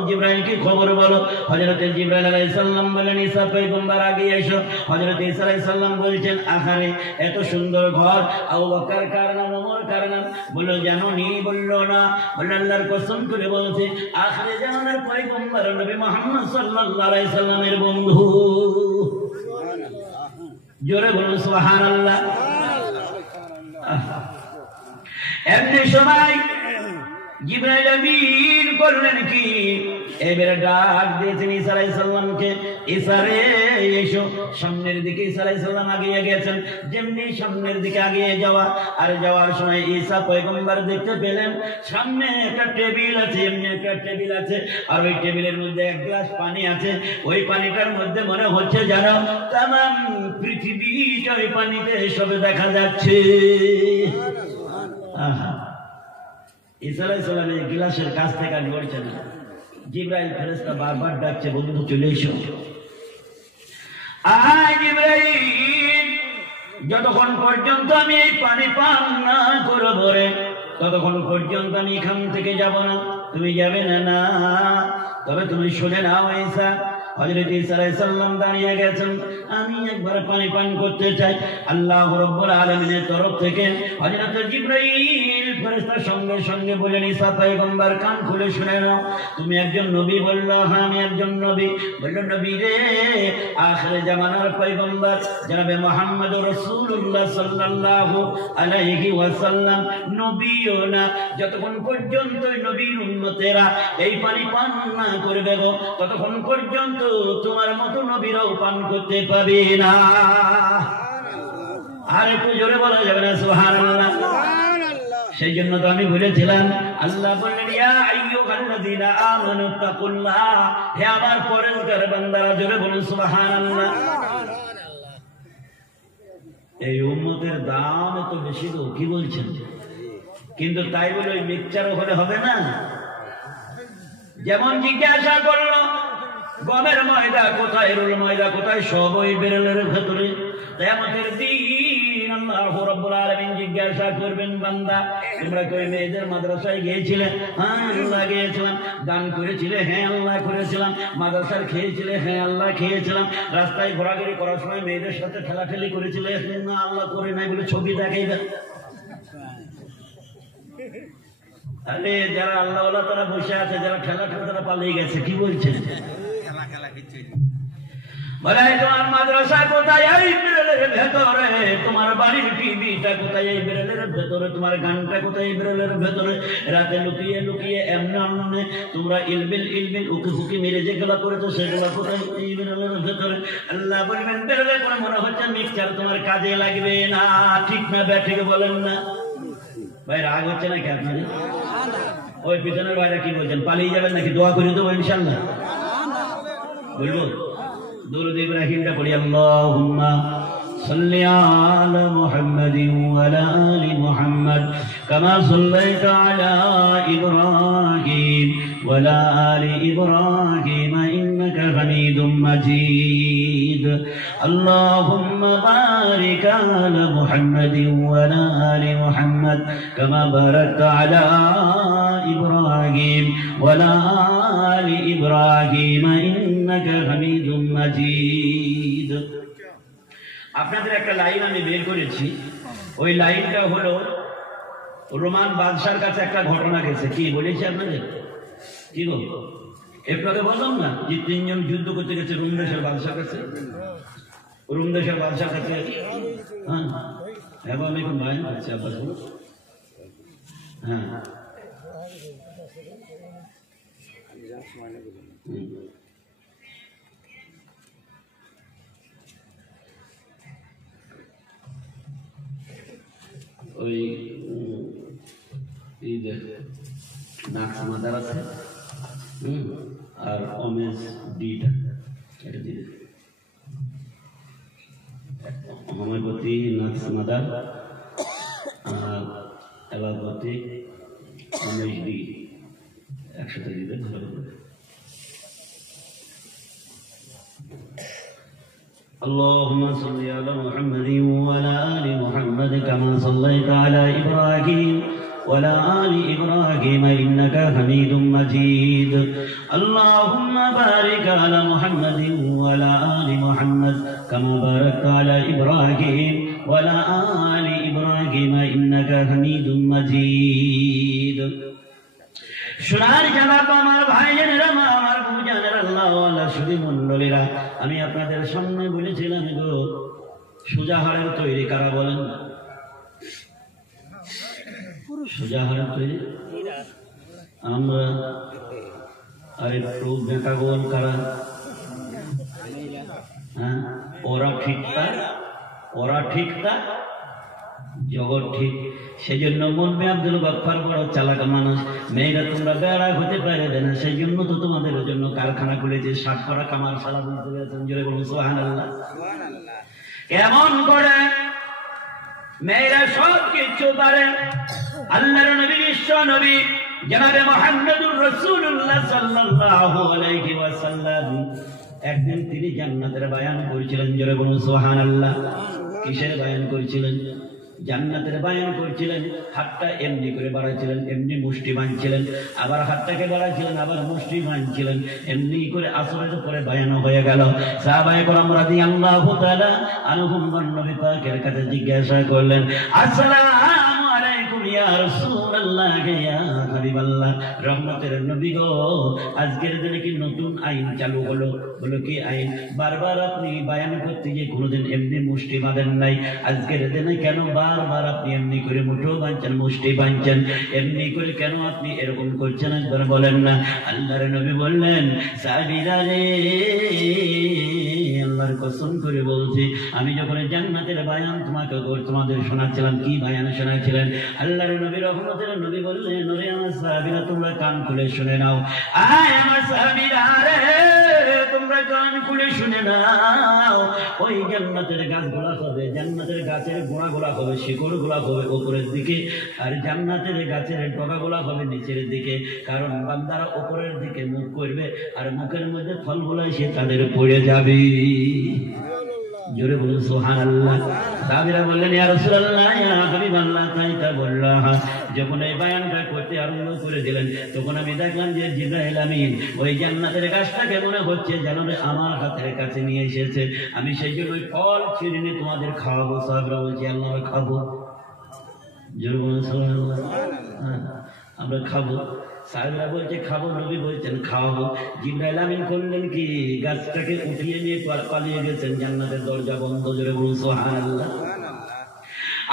জিবরাইল কি খবর বলো? হযরত জিবরাইল আলাইহিস সালাম বললেন ঈসা পয়গম্বর আগে এসো। হযরত ঈসা আলাইহিস সালাম বলছেন আহারে এত সুন্দর ঘর, আবু বকর কার নাম, ওমর কার নাম? বলল জানো নি? বলল না। বলল আল্লাহর কসম করে বলছে আখিরে জামানার পয়গম্বর নবী মুহাম্মদ সাল্লাল্লাহু আলাইহি সাল্লামের বন্ধু। জোরে বলুন সুবহানাল্লাহ। এমনি সময় জিবরাইল আমিন করলেন কি, এবারে ডাক দিয়েছেন ঈসা আলাইহিস সালামকে, ঈসা রে এসো। সামনের দিকে ঈসা আলাইহিস সালাম এগিয়ে গেছেন। যেমনি সামনের দিকে এগিয়ে যাওয়া, আর যাওয়ার সময় ঈসা পয়গম্বর দেখতে পেলেন সামনে একটা টেবিল আছে, এমনি একটা টেবিল আছে, আর ওই টেবিলের মধ্যে এক গ্লাস পানি আছে। ওই পানিটার মধ্যে মনে হচ্ছে যেন তামাম পৃথিবীটা ওই পানিতে সবে দেখা যাচ্ছে। আহা, ঈসা আলাইহিস সালাম এই গ্লাসের কাছ থেকে আর নড়ছে না। জিবরাইল ফেরেশতা বারবার ডাকছে, বন্ধু চলে এসো। জিবরাইল, যতক্ষণ পর্যন্ত আমি এই পানি পান না করব রে, ততক্ষণ পর্যন্ত আমি এখান থেকে যাব না। তুমি যাবে না? না, তবে তুমি শুনে নাও ঈসা। হযরত ঈসা আলাইহিস সালাম দাঁড়িয়ে গেছেন, আমি একবার পানি পান করতে চাই। আল্লাহ রাব্বুল আলামিনের তরফ থেকে হযরত জিবরাইল ফেরেশতা সঙ্গে সঙ্গে বলেন, ঈসা পয়গম্বর কান খুলে শুনে নাও, তুমি একজন নবী? বলল, হ্যাঁ আমি একজন নবী। বলল, নবী রে, আখিরে জামানার পয়গম্বর জনাবে মুহাম্মদ রাসূলুল্লাহ সাল্লাল্লাহু আলাইহি ওয়াসাল্লাম নবীও না, যতক্ষণ পর্যন্ত নবীর উম্মতেরা এই পানি পান না করবে গো, ততক্ষণ পর্যন্ত তোমার মতো নবীরাও পান করতে পাবে না। আর একটু জোরে বলা যাবে না সুবহানাল্লাহ? সেই জন্য তো আমি বলেছিলাম, আল্লাহ বললেন, ইয়া আইয়ুহাল্লাযীনা আমানু তাকুল্লাহ, হে আমার পরের বান্দারা, জোরে বলুন সুবহানাল্লাহ। এই উম্মতের দাম এত বেশি তো কি বলছেন? কিন্তু তাই বলে ওই মিক্সচারও হলে হবে না। যেমন জিজ্ঞাসা করলো, গমের ময়দা কোথায়, রুল ময়দা কোথায়? সব ওই বেরেলের ভেতরে। কিয়ামতের দিন আল্লাহ রাব্বুল আলামিন জিজ্ঞাসা করবেন, বান্দা তোমরা কি ওই মেয়েদের মাদ্রাসায় গিয়েছিলে? হ্যাঁ আল্লাহ গিয়েছিলাম। দান করেছিলে? হ্যাঁ আল্লাহ করেছিলাম। মাদ্রাসার খেয়েছিলে? হ্যাঁ আল্লাহ খেয়েছিলাম। রাস্তায় ঘোরাঘুরি করার সময় মেয়েদের সাথে ঠেলাঠেলি করেছিলে? না আল্লাহ করে নাই বলে ছবি দেখাই দেন। আরে যারা আল্লাহ ওয়ালা তারা বসে আছে, যারা ঠেলা তারা পালিয়ে গেছে। কি বলছে? বলে তোমার মাদ্রাসা কোথায়? এই বিড়ালের ভেতরে। তোমার বাড়ির টিভিটা কোথায়? এই বিড়ালের ভেতরে। তোমার গানটা কোথায়? এই বিড়ালের ভেতরে। রাতে লুকিয়ে লুকিয়ে এমনি তোমরা ইলবিল উকি ফুকি মেরে যেগুলো করেছো সেগুলো কোথায়? এই বিড়ালের ভেতরে। আল্লাহ বলবেন, বিড়ালের পরে মনে হচ্ছে মিক্সচার তোমার কাজে লাগবে না। ঠিক না ব্যাঠিক বলেন না? ভাই রাগ হচ্ছে নাকি আপনাদের? ওই পিছনের বাইরে কি বলছেন? পালিয়ে যাবেন নাকি? দোয়া করে দেবো ইনশাআল্লাহ। বলবো দুরূদ ইব্রাহিমটা পড়ি, আল্লাহুম্মা সাল্লি আলা মুহাম্মাদিন ওয়া আলা আলি মুহাম্মাদ কামা সাল্লাইতা আলা ইব্রাহিম ওয়া আলা আলি ইব্রাহিম ইন্নাকা হামিদুম মাজিদ। আল্লাহুম্মা বারিক আলা মুহাম্মাদিন ওয়া আলা আলি মুহাম্মাদ কামা বারাকতা আলা ইব্রাহিম ওয়া আলা আলি ইব্রাহিম ইন্নাকা হামিদুম মাজিদ। আপনাদের একটা লাইন আমি বের করেছি, ওই লাইনটা হলো রোমান বাদশার কাছে একটা ঘটনা গেছে। কি বলেছি আপনাদের? কি গো একটু আগে বললাম না যে তিনজন যুদ্ধ করতে গেছে রোম দেশের বাদশার কাছে। রোম দেশের বাদশার কাছে হ্যাঁ এখন আমি এখন বায়ন করছি আবার। হ্যাঁ ওই নাক্স মাদার আছে আর অমেজ ডিটা এটা দিয়ে হোমিওপ্যাথি নাক্স মাদার আর অ্যালোপ্যাথি অমেজ ডি একসাথে দিতে ভালো করে। اللهم صل على محمد وعلى آل محمد كما صليت على إبراهيم وعلى آل إبراهيم إنك حميد مجيد. اللهم بارك على محمد وعلى آل محمد كما باركت على إبراهيم وعلى آل إبراهيم إنك حميد مجيد. সোনার জানাব আমার ভাইয়েরা, আমার বুঝানের আল্লাহ আল্লাহ সুধী মন্ডলীরা, আমি আপনাদের সামনে বলেছিলাম গো সোজা হাড়ের তৈরি কারা বলেন? সোজা হাড়ের তৈরি আমরা। আর একটু বেঁকা গোল কারা? হ্যাঁ, ওরা ঠিক তা জগৎ ঠিক। সেজন্য মনবে আব্দুল গফফার বড় চালাক মানুষ। মেয়েরা তোমরা বেড়া হতে পারবে না, সেই জন্য তো তোমাদের জন্য কারখানা খুলেছে, সাত করা কামার সালা বুঝতে পেরেছেন? জোরে বলুন সুবহানাল্লাহ। কেমন করে মেয়েরা সব কিছু পারে। আল্লাহর নবী, বিশ্ব নবী জনাবে মুহাম্মদুর রাসূলুল্লাহ সাল্লাল্লাহু আলাইহি ওয়াসাল্লাম একদিন তিনি জান্নাতের বয়ান করেছিলেন। জোরে বলুন সুবহানাল্লাহ। কিসের বয়ান করেছিলেন? জান্নাতের বয়ান করছিলেন। হাতটা এমনি করে বাড়াচ্ছিলেন, এমনি মুষ্টি বাঁধছিলেন, আবার হাতটাকে বাড়াচ্ছিলেন, আবার মুষ্টি বাঁধছিলেন, এমনি করে আসরের উপরে বয়ান হয়ে গেল। সাহাবায়ে কেরাম রাদিয়াল্লাহু তাআলা আনহুম নবী পাকের কাছে জিজ্ঞাসা করলেন, আসসালামু আলাইকুম ইয়া রাসূলুল্লাহ, ইয়া হাবিবাল্লাহ, রহমতের নবী গো, আজকের দিনে কি নতুন আইন চালু হলো? বলো কি আইন? বারবার আপনি বয়ান করতে গিয়ে কোনোদিন এমনি মুষ্টি বাঁধেন নাই, আজকের দিনে কেন বারবার আপনি এমনি করে মুঠো বাঁধছেন, মুষ্টি বাঁধছেন? এমনি করে কেন আপনি এরকম করছেন? একবার বলেন না। আল্লাহর নবী বললেন, সাহাবীরা রে, আল্লাহর কসম করে বলছি, আমি যখন জান্নাতের বয়ান তোমাদের শোনাচ্ছিলাম, কি বয়ান শোনাচ্ছিলেন? আল্লাহর নবী রহমতের নবী বললেন, ওরে আমার সাহাবীরা, তোমরা কান খুলে শুনে নাও। আয় আমার সাহাবীরা রে, তোমরা কান খুলে শুনে নাও। ওই জান্নাতের গাছগুলা হবে, জান্নাতের গাছের গোড়াগুলা হবে, শিকড়গুলা হবে উপরের দিকে, আর জান্নাতের গাছের ডগাগুলা হবে নিচের দিকে। কারণ বান্দারা উপরের দিকে মুখ করবে, আর মুখের মধ্যে ফলগুলা এসে তাদের পড়ে যাবে। জোরে বলুন সুবহানাল্লাহ। সাহাবীরা বললেন, ইয়া রাসূলুল্লাহ, ইয়া হাবিবাল্লাহ, তাই তা বললাম। যখন এই বয়ানটা করতে আরম্ভ করে দিলেন, তখন আমি দেখলাম যে জিবরাইল আমিন ওই জান্নাতের গাছটাকে মনে হচ্ছে যেন আমার হাতের কাছে নিয়ে এসেছে। আমি সেই জন্য ওই ফল ছিঁড়ে নিয়ে তোমাদের খাওয়াবো। সাহাবীরা বলছে, আল্লাহ খাবো। জোরে বলুন সুবহানাল্লাহ। আমরা খাবো। সাহাবীরা বলছে খাবো, নবী বলছেন খাওয়াবো। জিবরাইল আমিন করলেন কি, গাছটাকে উঠিয়ে নিয়ে পালিয়ে গেছেন, জান্নাতের দরজা বন্ধ। জোরে বলুন সুবহানাল্লাহ।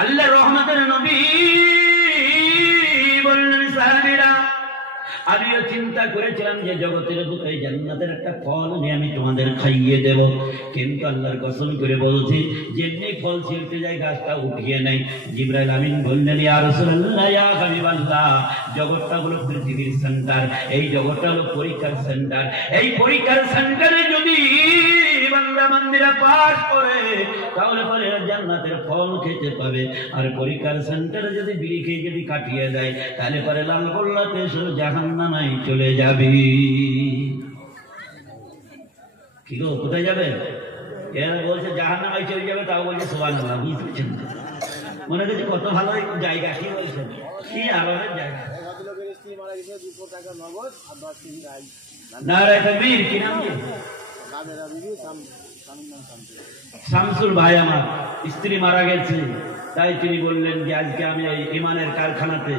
আল্লাহর রহমতের নবী বললেন, সাহাবীরা, আমিও চিন্তা করেছিলাম যে জগতের বুকে জান্নাতের একটা ফল নিয়ে আমি তোমাদের খাইয়ে দেব, কিন্তু আল্লাহর কসম করে বলছি, যেমনি ফল ছিঁড়তে যায় গাছটা উঠিয়ে নেয়। জিবরাইল আমিন বললেন, ইয়া রাসূলুল্লাহ, ইয়া হাবিবাল্লাহ, জগৎটা হলো পৃথিবীর সেন্টার, এই জগৎটা হলো পরীক্ষার সেন্টার। এই পরীক্ষার সেন্টারে যদি বান্দা বান্দিরা পাস করে, তাহলে পরে জান্নাতের ফল খেতে পাবে। আর পরীক্ষার সেন্টারে যদি বিড়ি খেয়ে যদি কাটিয়ে দেয়, তাহলে পরে লাল গোল্লাতে জাহান্নামে চলে যাবে। কি গো, কোথায় যাবে? এরা বলছে জাহান্নামে চলে যাবে, তাও বলছে সুবহানাল্লাহ। বুঝছেন? মনে করছে কত ভালো জায়গা। কি বলছেন? কি আরামের জায়গা। নারায়ে তাকবীর। কি নাম? শামসুল ভাই আমার স্ত্রী মারা গেছে, তাই তিনি বললেন যে আজকে আমি এই ইমানের কারখানাতে,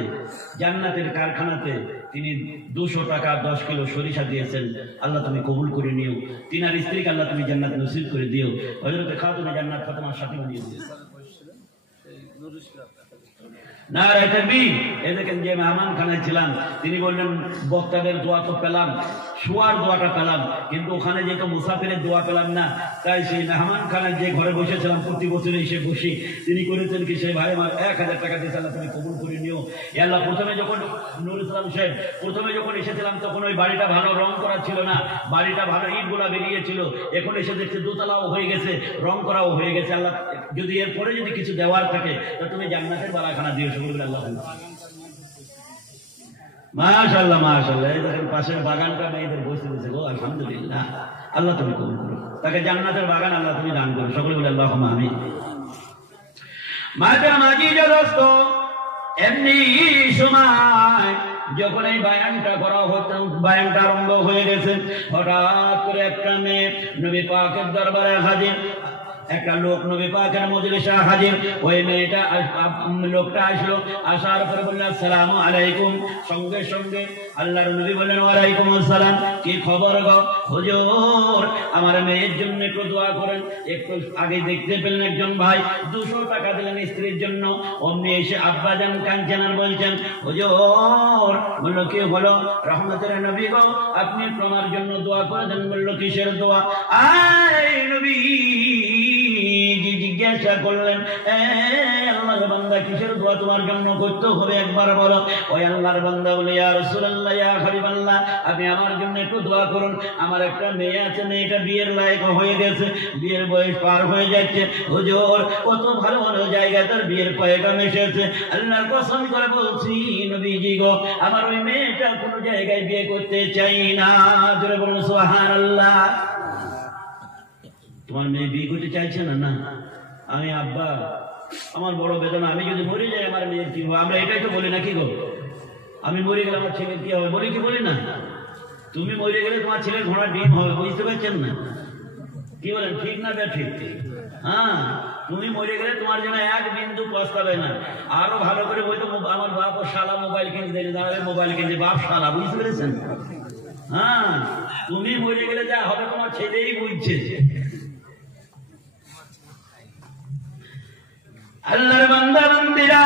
জান্নাতের কারখানাতে তিনি 200 টাকা 10 কিলো সরিষা দিয়েছেন। আল্লাহ তুমি কবুল করে নিও। তিনার স্ত্রীকে আল্লাহ তুমি জান্নাত নসিব করে দিও। হযরত খাতুন জান্নাত ফাতেমার সাথে বানিয়ে দিও। নারায়ে তাকবীর। এই দেখেন, যে মেহমান খানায় ছিলাম, তিনি বললেন বক্তাদের দোয়া তো পেলাম, শোয়ার দোয়াটা পেলাম, কিন্তু ওখানে যেহেতু মুসাফিরের দোয়া পেলাম না, তাই সেই মেহমান খানায় যে ঘরে বসেছিলাম প্রতি বছরে এসে বসি, তিনি করেছেন কি, সেই ভাই আমার 1000 টাকা দিয়েছে, আল্লাহ তুমি কবুল করে নিও। আল্লাহ, প্রথমে যখন নুরুল ইসলাম সাহেব প্রথমে যখন এসেছিলাম, তখন ওই বাড়িটা ভালো রং করা ছিল না, বাড়িটা ভালো ইটগুলা বেরিয়েছিল। এখন এসে দেখছে দোতলাও হয়ে গেছে, রং করাও হয়ে গেছে। আল্লাহ, যদি এরপরে যদি কিছু দেওয়ার থাকে, তা তুমি জান্নাতের বালাখানা দিও। আল্লাহ মাশাআল্লাহ, মাশাআল্লাহ। এই দেখেন পাশের বাগানটা মেয়েদের বসে দিয়েছে গো, আলহামদুলিল্লাহ। আল্লাহ তুমি কবুল করো, তাকে জান্নাতের বাগান আল্লাহ তুমি দান করো। সকলে বলে আল্লাহুম্মা আমিন। মাতা মাজি দোস্ত, এমনি সময় যখন এই বয়ানটা করা হতো, বয়ানটা আরম্ভ হয়ে গেছে, হঠাৎ করে একটা মেয়ে নবী পাকের দরবারে হাজির। একটা লোক নবী পাকের মজলিসে হাজির। ওই মেয়েটা লোকটা আসলো, আসার পরে বলল আসসালামু আলাইকুম। সঙ্গে সঙ্গে আল্লাহর নবী বললেন ওয়ালাইকুম আসসালাম। কি খবর গো হুজুর, আমার মেয়ের জন্য একটু দোয়া করেন। একটু আগে দেখতে পেলেন একজন ভাই 200 টাকা দিলেন স্ত্রীর জন্য, অমনি এসে আব্বাজান কাঁদছেন আর বলছেন হুজুর। বলল কি হলো? রহমতের নবী গো আপনি তোমার জন্য দোয়া করে দেন। বলল কিসের দোয়া? আয় নবী জিজ্ঞাসা করলেন আল্লাহর বান্দা কিসের দোয়া তোমার জন্য করতে হবে একবার বলো। ওই আল্লাহর বান্দা বলে ইয়া রাসূলুল্লাহ ইয়া হাবিবাল্লাহ আপনি আমার জন্য একটু দোয়া করুন। আমার একটা মেয়ে আছে, মেয়েটা বিয়ের লায়ক হয়ে গেছে, বিয়ের বয়স পার হয়ে যাচ্ছে। হুজুর কত ভালো ভালো জায়গায় তার বিয়ের পয়গাম এসেছে। আল্লাহর কসম করে বলছি নবীজি গো আমার ওই মেয়েটা কোনো জায়গায় বিয়ে করতে চাই না। জোরে বলুন সুবহানাল্লাহ। তোমার মেয়ে বিয়ে করতে চাইছে না? না আমি আব্বা আমার বড় বেদনা, আমি যদি মরে যাই আমার মেয়ের কি হবে? আমরা এটাই তো বলি না কি গো, আমি মরে গেলে আমার ছেলের কি হবে বলি কি বলি না? তুমি মরে গেলে তোমার ছেলের ঘোড়া ডিম হবে, বুঝতে পারছেন না? কি বলেন ঠিক না ঠিক? হ্যাঁ তুমি মরে গেলে তোমার জন্য এক বিন্দু পস্তাবে না। আরো ভালো করে বলতো আমার বাপ ও শালা মোবাইল কিনে দেয়, তাহলে মোবাইল কিনছে বাপ শালা, বুঝতে পেরেছেন? হ্যাঁ তুমি মরে গেলে যা হবে তোমার ছেলেই বুঝছে। আল্লাহর বান্দা বান্দিরা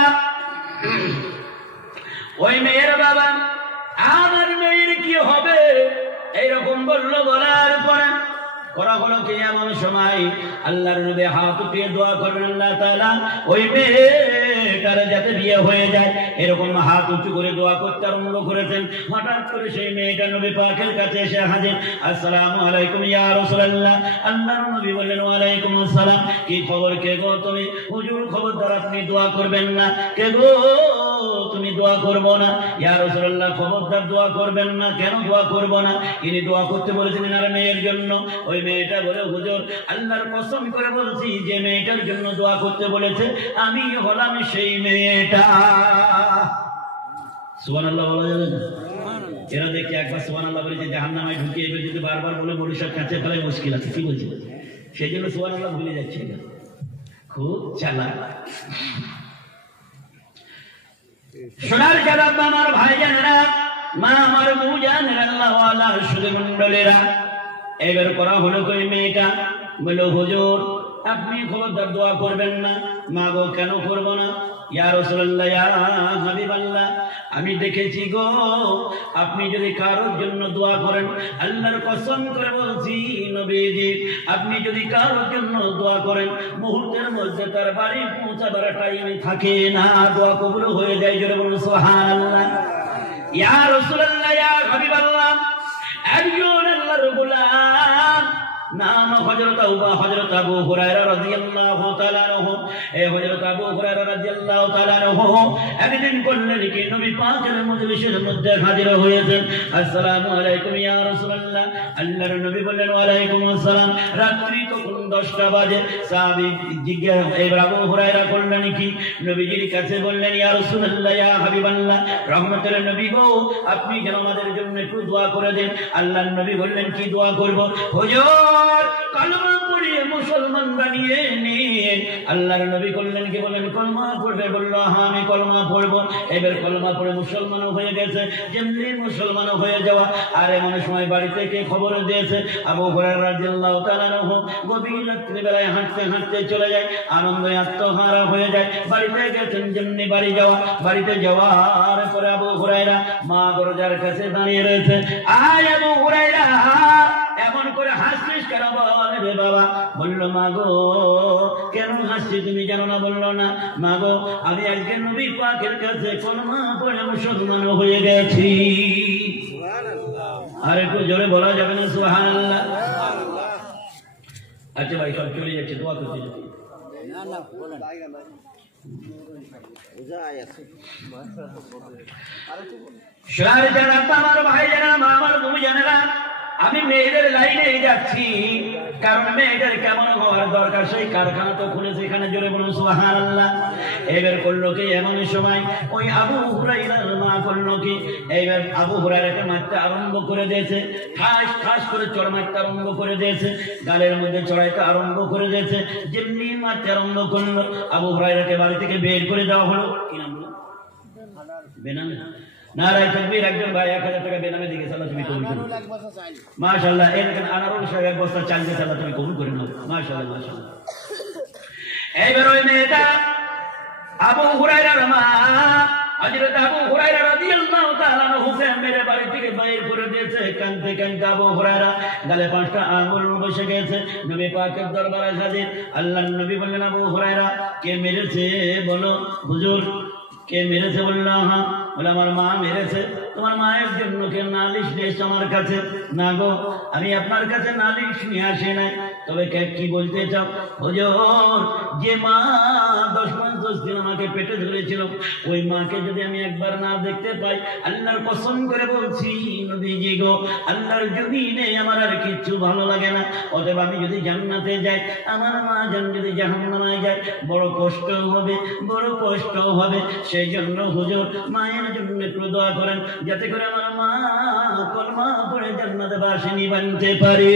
ওই মেয়ের বাবা আমার মেয়ের কি হবে এইরকম বললো। বলার পরে করা হলো কি এমন সময় আল্লাহর নবী হাত উঠিয়ে দোয়া করবেন আল্লাহ তাআলা ওই মেয়েটার যাতে বিয়ে হয়ে যায়, এরকম হাত উঁচু করে দোয়া করতে আরম্ভ করেছেন। হঠাৎ করে সেই মেয়েটা নবী পাকের কাছে এসে হাজির। আসসালামু আলাইকুম ইয়া রাসূলুল্লাহ। আল্লাহর নবী বললেন ওয়ালাইকুম আসসালাম। কি খবর কে গো তুমি? হুজুর খবরদার আপনি দোয়া করবেন না। কে গো তুমি দোয়া করবো না? ইয়া রাসূলুল্লাহ খবরদার দোয়া করবেন না। কেন দোয়া করবো না? তিনি দোয়া করতে বলেছিলেন আর মেয়ের জন্য। ওই মেয়েটা বলে হুজুর আল্লাহর কসম করে বলছি যে মেয়েটার জন্য দোয়া করতে বলেছে আমি হলাম সেই মেয়েটা। সুবহানাল্লাহ বলা যাবে না? এরা দেখে একবার সুবহানাল্লাহ বলে যে জাহান্নামে ঢুকিয়ে এবার যদি বারবার বলে মরিষার কাছে ফেলায় মুশকিল আছে। কি বলছি? সেই জন্য সুবহানাল্লাহ ভুলে যাচ্ছে, খুব চালাক। সোনার জানাব আমার ভাই জানেরা, মা আমার বউ জানেরা, আল্লাহ ওয়ালা শুধু মন্ডলেরা। এবার করা হলো কই মেয়েটা বলল হুজুর আপনি খবরদার দোয়া করবেন না। মা গো কেন করব না? ইয়া রাসূলুল্লাহ ইয়া হাবিবাল্লাহ আমি দেখেছি গো আপনি যদি কারোর জন্য দোয়া করেন, আল্লাহর কসম করে বলছি নবীজি আপনি যদি কারোর জন্য দোয়া করেন মুহূর্তের মধ্যে তার বাড়ি পৌঁছাবার টাইম থাকে না, দোয়া কবুল হয়ে যায়। জোরে বলুন সুবহানাল্লাহ। ইয়া রাসূলুল্লাহ ইয়া হাবিবাল্লাহ একজন আল্লাহর গোলাম নাম হযরত আবু হুরায়রা রাদিয়াল্লাহু তাআলা আনহু। এই হযরত আবু হুরায়রা রাদিয়াল্লাহু তাআলা আনহু একদিন করলেন কি নবী পাকের মজলিসের মধ্যে হাজির হয়েছেন। আসসালামু আলাইকুম ইয়া রাসূলুল্লাহ। আল্লাহর নবী বললেন ওয়ালাইকুম আসসালাম। রাত্রি তখন 10টা বাজে। সাহাবী জিজ্ঞাসা আবু হুরায়রা করলেন কি নবীজির কাছে বললেন ইয়া রাসূলুল্লাহ ইয়া হাবিবাল্লাহ রহমতের নবী গো আপনি যেন আমাদের জন্য একটু দোয়া করে দেন। আল্লাহর নবী বললেন কি দোয়া করব? হুজুর কলমা পড়িয়ে মুসলমান বানিয়ে নিন। আল্লাহর নবী করলেন কি বলেন কলমা পড়বে? বলল হ্যাঁ আমি কলমা পড়বো। এবার কলমা পড়ে মুসলমানও হয়ে গেছে। যেমনি মুসলমানও হয়ে যাওয়া আর এমন সময় বাড়ি থেকে খবর দিয়েছে আবু হুরায়রা রাদিয়াল্লাহু তাআলা আনহু গভীর রাত্রি বেলায় হাঁটতে হাঁটতে চলে যায়, আনন্দে আত্মহারা হয়ে যায়। বাড়িতে গেছেন, যেমনি বাড়ি যাওয়া, বাড়িতে যাওয়ার পরে আবু হুরায়রা মা দরজার কাছে দাঁড়িয়ে রয়েছে। আয় আবু হুরায়রা এমন করে হাসছিস কেন রে বাবা? বলল মা গো কেন হাসছি তুমি জানো না? বলল না মা গো আমি আজকে নবী পাকের কাছে কলমা পড়ে মুসলমান হয়ে গেছি। আর একটু জোরে বলা যাবে না সুবহানাল্লাহ? আচ্ছা ভাই সব চলে যাচ্ছে, দোয়া করতে যাচ্ছি। আমার ভাই জানা আমার বউ জানেরা আমি মেয়েদের লাইনে যাচ্ছি। কারণ মেয়েটার কেমন হওয়ার দরকার সেই কারখানা তো খুলেছে, এখানে জোরে বলুন সুবহানাল্লাহ। এবার করলো কি এমন সময় ওই আবু হুরায়রার মা করলো কি, এইবার আবু হুরায়রাকে মারতে আরম্ভ করে দিয়েছে, ঠাস ঠাস করে চড় মারতে আরম্ভ করে দিয়েছে, গালের মধ্যে চড়াইতে আরম্ভ করে দিয়েছে। যেমনি মারতে আরম্ভ করলো আবু হুরায়রাকে বাড়ি থেকে বের করে দেওয়া হলো। কি নাম বলো? বেনামে। নারায়ে তাকবীর। একজন ভাই 1000 টাকা বেনামে দিয়েছে, আল্লাহ তুমি কবুল করো মাশাআল্লাহ। এরকম আনারুল সাহেব এক বস্তা চাল দিয়েছে, আল্লাহ তুমি কবুল করে নাও মাশাআল্লাহ মাশাআল্লাহ। এইবার ওই মেয়েটা আবু হুরায়রার মা হযরত আবু হুরায়রা রাদিয়াল্লাহু তাআলা আনহুকে মেরে বাড়ি থেকে বাইর করে দিয়েছে। কাঁদতে কাঁদতে আবু হুরায়রা গালে 5টা আঙ্গুল বসে গেছে। নবী পাকের দরবারে হাজির। আল্লাহর নবী বললেন, আবু হুরায়রা কে মেরেছে বলো? হুজুর কে মেরেছে? বলল হ্যাঁ। বলে আমার মা মেরেছে। তোমার মায়ের জন্য কে নালিশ নিয়ে এসেছে আমার কাছে? না গো, আমি আপনার কাছে নালিশ নিয়ে আসি নাই। তবে কি বলতে চাও? হুজুর যে মা 10-5 দিন আমাকে পেটে ধরেছিল, ওই মাকে যদি আমি একবার না দেখতে পাই, আল্লাহর কসম করে বলছি নবীজি গো, আল্লাহর জমিনে আমার আর কিচ্ছু ভালো লাগে না। অতএব আমি যদি জান্নাতে যাই, আমার মা যদি জাহান্নামে যায়, বড় কষ্ট হবে, বড় কষ্ট হবে। সেই জন্য হুজুর মায়ের জন্য একটু দোয়া করেন, যাতে করে আমার মা কলমা পড়ে জান্নাতে বাসিনী বানতে পারে।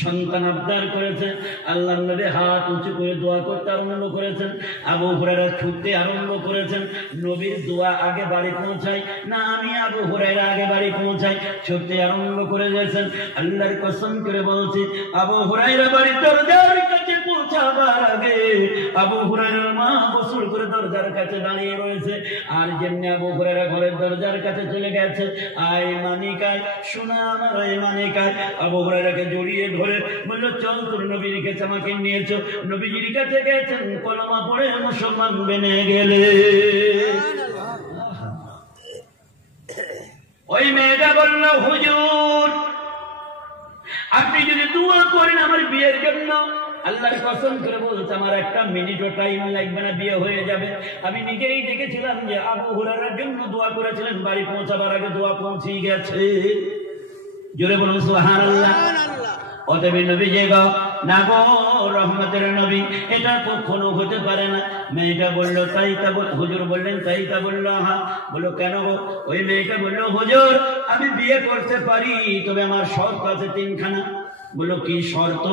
সন্তান আবদার করেছেন, আল্লাহর নবী হাত উঁচু করে দোয়া করতে আরম্ভ করেছেন। আবু হুরায়রা ছুটতে আরম্ভ করেছেন। নবীর দোয়া আগে বাড়ি পৌঁছায় না, আমি আবু হুরায়রা আগে বাড়ি পৌঁছাই। ছুটতে আরম্ভ করে দিয়েছেন। আল্লাহর কসম করে বলছি, আবু হুরায়রা বাড়ির দরজার কাছে পৌঁছাবার আগে আবু হুরায়রার মা গোসল করে দরজার কাছে দাঁড়িয়ে রয়েছে। আর যেমনি আবু হুরায়রা ঘরের দরজার কাছে চলে গেছে, আয় মানিকায় শোনা আমার, আয় মানিকায়। আবু হুরায়রাকে জড়িয়ে ধরে বলল, চল তোর নবীর কাছে আমাকে নিয়েছো। নবীজির কাছে গেছেন, কলমা পড়ে মুসলমান বেনে গেলে। ওই মেয়েটা বলল, হুজুর আপনি যদি দোয়া করেন আমার বিয়ের জন্য, আল্লাহর কসম করে বলছে আমার 1 মিনিটও টাইম লাগবে না, বিয়ে হয়ে যাবে। আমি নিজেই দেখেছিলাম যে আবু হুরায়রার জন্য দোয়া করেছিলেন, বাড়ি পৌঁছাবার আগে দোয়া পৌঁছে গেছে। জোরে বলুন সুবহানাল্লাহ। অতএব নবী যে গো না গো রহমতের নবী, এটা কখনো হতে পারে না। মেয়েটা বললো তাই তা হুজুর বললেন তাই তা বললো হ্যাঁ। বললো কেন গো? ওই মেয়েটা বললো, হুজুর আমি বিয়ে করতে পারি, তবে আমার শর্ত আছে 3খানা। বললো কি শর্ত?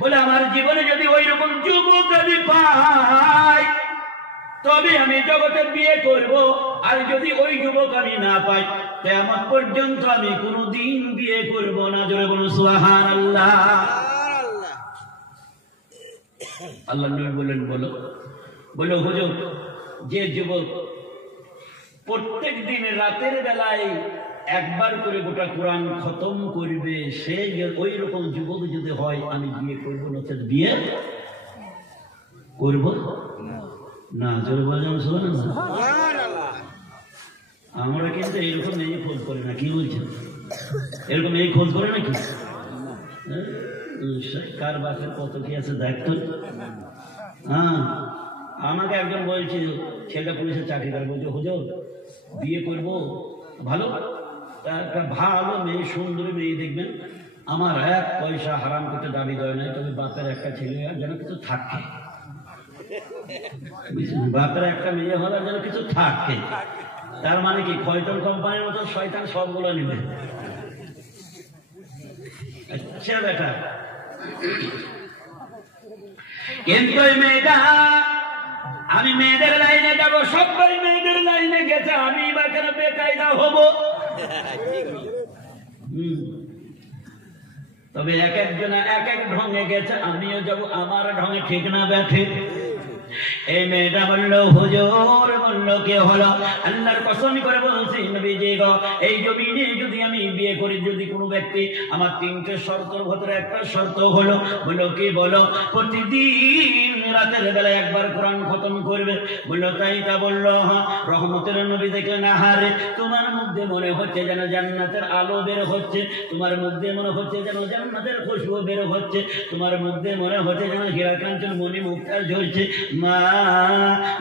বলে আমার জীবনে যদি ওই রকম যুবক আমি পাই, তবে আমি জগতে বিয়ে করব। আর যদি ওই যুবক আমি না পাই, কিয়ামত পর্যন্ত আমি কোনোদিন বিয়ে করব না। জোরে বলুন সুবহানাল্লাহ। আল্লাহ নবী বললেন বলো। বলো হুজুর যে যুবক প্রত্যেক দিন রাতের বেলায় একবার করে গোটা কোরআন খতম করবে, সে ওই রকম যুবক যদি হয় আমি বিয়ে করবো, নচেত বিয়ে করব না। জোরে বললাম সুবহানাল্লাহ। আমরা কিন্তু এইরকম এই খোঁজ করে না। কি বলছেন? এরকম এই খোঁজ করে নাকি? কার বাপের কত কি আছে দেখতো। হ্যাঁ, আমাকে একজন বলছে, ছেলেটা পুলিশের চাকরি করে, বলছে হুজুর বিয়ে করব, ভালো একটা ভালো মেয়ে, সুন্দরী মেয়ে দেখবেন, আমার 1 পয়সা হারাম করতে দাবি করে নাই, তবে বাপের একটা ছেলে যেন কিছু থাকে, বাপের একটা মেয়ে হলে যেন কিছু থাকে। তার মানে কি খয়তন কোম্পানির মতো শয়তান সবগুলো নিবে। আচ্ছা বেটা, কিন্তু ওই মেয়েটা, আমি মেয়েদের লাইনে যাব, সবাই মেয়েদের লাইনে গেছে, আমি বা কেন বেকায়দা হব? তবে এক একজনা এক এক ঢঙে গেছে, আমিও যাব আমার ঢঙে, ঠিক না ব্যাঠে? এই মেয়েটা বললো হুজুর, বললো কে হলো? আল্লাহর কসম করে বলছি নবীজি গো, এই জমিনে যদি আমি বিয়ে করি, যদি কোনো ব্যক্তি, আমার 3টে শর্তের ভিতরে একটা শর্ত হলো। বললো কি? বলো প্রতিদিন রাতের বেলায় একবার কোরআন খতম করবে। বললো তাই তা? বললো হ্যাঁ। রহমতের নবী দেখলেন, আহারে তোমার মধ্যে মনে হচ্ছে যেন জান্নাতের আলো বের হচ্ছে, তোমার মধ্যে মনে হচ্ছে যেন জান্নাতের খুশবু বের হচ্ছে, তোমার মধ্যে মনে হচ্ছে যেন হীরাকাঞ্চন মণি মুক্তা ঝরছে। মা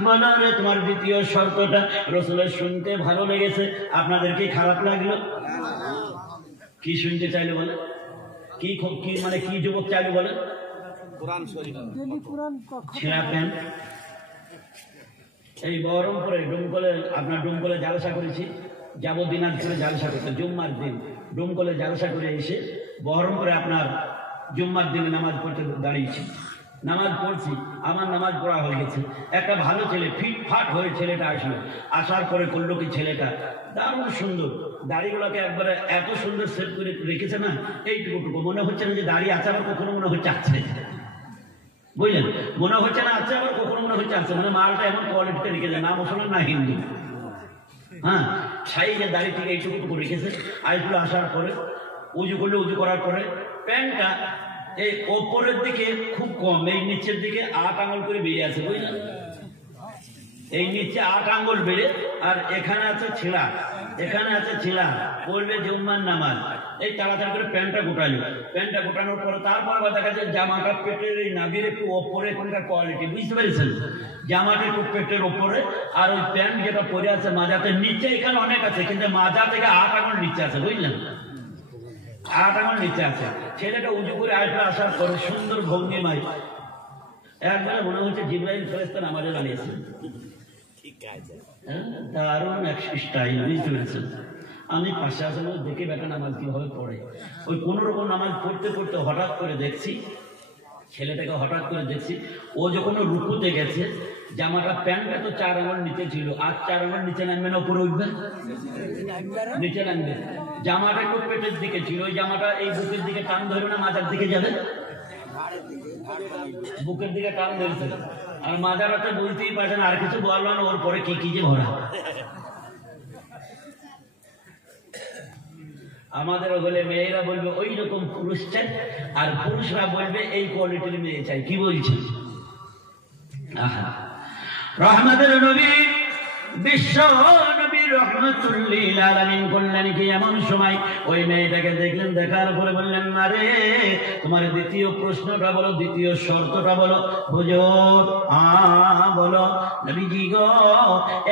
বলো রে, তোমার দ্বিতীয় শর্তটা রাসূলের শুনতে ভালো লেগেছে, আপনাদের কি খারাপ লাগলো? কি শুনতে চাইলে বলে? কি কি মানে কি যুবক চাইলে বলে? ছেঁড়া প্যান্ট। এই বহরমপুরে ডুমকলে, আপনার ডুমকলে জালসা করেছি, যাবো দিনাজপুরে জালসা করতে, জুম্মার দিন ডুমকলে জালসা করে এসে বহরমপুরে আপনার জুম্মার দিনে নামাজ পড়তে দাঁড়িয়েছি। নামাজ পড়ছি, আমার নামাজ পড়া হয়ে গেছে। একটা ভালো ছেলে ফিটফাট হয়ে ছেলেটা আসলো। আসার পরে করলো কি, ছেলেটা দারুণ সুন্দর, দাড়িগুলোকে একবারে এত সুন্দর সেট করে রেখেছে না, এইটুকুটুকু মনে হচ্ছে না যে দাড়ি আছে, আবার কখনো মনে হচ্ছে আছে, বুঝলেন? মনে হচ্ছে না আছে, আবার কখনো মনে হচ্ছে আছে, মানে মালটা এমন কোয়ালিটিতে রেখেছে, না মুসলমান না হিন্দু। হ্যাঁ, সাইজে দাড়ি থেকে এইটুকুটুকু রেখেছে। আসলো, আসার পরে উজু করলে, উজু করার পরে প্যান্টটা এই ওপরের দিকে খুব কম, এই নিচের দিকে 8 আঙ্গুল করে বেরিয়ে আছে, বুঝলেন? এই নিচে 8 আঙ্গুল বেড়ে, আর এখানে আছে ছেঁড়া, এখানে আছে ছেঁড়া, পড়বে জুম্মার নামাজ। এই তাড়াতাড়ি করে প্যান্টটা গোটালো। প্যান্টটা গোটানোর পরে তারপর আবার দেখা যায় জামাটা পেটের এই নাভির একটু ওপরে, এখানকার কোয়ালিটি বুঝতে পেরেছেন? জামাটা একটু পেটের ওপরে, আর ওই প্যান্ট যেটা পরে আছে মাজাতে নিচে, এখানে অনেক আছে, কিন্তু মাজা থেকে 8 আঙ্গুল নিচে আছে, বুঝলেন? 8 আঙ্গুল নিচে আছে। ছেলেটা উজু করে আসলে, আসার পরে সুন্দর ভঙ্গিমায় একবারে মনে হচ্ছে জিবরাইল ফেরেশতা নামাজে দাঁড়িয়েছে। দারুণ এক স্টাইল, বুঝতে পেরেছেন? আমি পাশে আসলে দেখে বেটা নামাজ কিভাবে পড়ে, ওই কোনো রকম নামাজ পড়তে পড়তে হঠাৎ করে দেখছি ছেলেটাকে, হঠাৎ করে দেখছি ও যখন রুকুতে গেছে, জামাটা প্যান্টটা তো 4 আঙ্গুল নিচে ছিল, আর 4 আঙ্গুল নিচে নামবে না উপরে উঠবে? নিচে নামবে। জামাটা একটু পেটের দিকে ছিল, ওই জামাটা এই বুকের দিকে টান ধরবে না মাজার দিকে যাবে? বুকের দিকে টান ধরেছে, আর মাজারাতে বুঝতেই পারছেন, আর কিছু বললো না, ওর পরে কি কি যে ভরা। আমাদের হলে মেয়েরা বলবে ওই রকম পুরুষ চাই, আর পুরুষরা বলবে এই কোয়ালিটির মেয়ে চাই। কি বলছে? রহমতের নবী, বিশ্ব নবী রহমাতুল লিল আলামিন করলেন কি এমন সময়, ওই মেয়েটাকে দেখলেন, দেখার পরে বললেন, আরে তোমার দ্বিতীয় প্রশ্নটা বলো, দ্বিতীয় শর্তটা বলো। হুজুর বলো। নবীজি গো,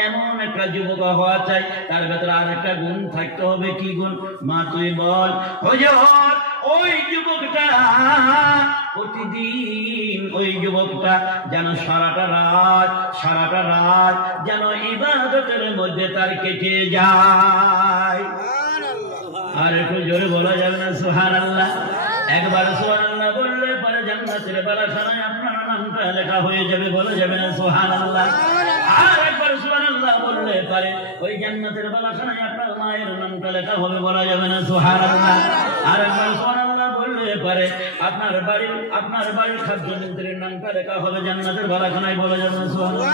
এমন একটা যুবক হওয়া চাই, তার ভেতরে আর একটা গুণ থাকতে হবে। কি গুণ? মা তুই বল। হুজুর, ওই যুবকটা প্রতিদিন, ওই যুবকটা যেন সারাটা রাত যেন ইবাদতের মধ্যে তার কেটে যায়। আর একটু জোরে বলা যাবে না সুবহানাল্লাহ? একবার সুবহানাল্লাহ বললে পরে জান্নাতের বালাখানায় আপনার নামটা লেখা হয়ে যাবে, বলা যাবে না সুবহানাল্লাহ? আর একবার সুবহানাল্লাহ বললে পরে ওই জান্নাতের বালাখানায় আপনার মায়ের নামটা লেখা হবে, বলা যাবে না সুবহানাল্লাহ? আর একবার সুবহানাল্লাহ বললে পরে আপনার বাড়ির খাদ্য মন্ত্রীর নামটা লেখা হবে জান্নাতের বালাখানায়, বলা যাবে না সুবহানাল্লাহ?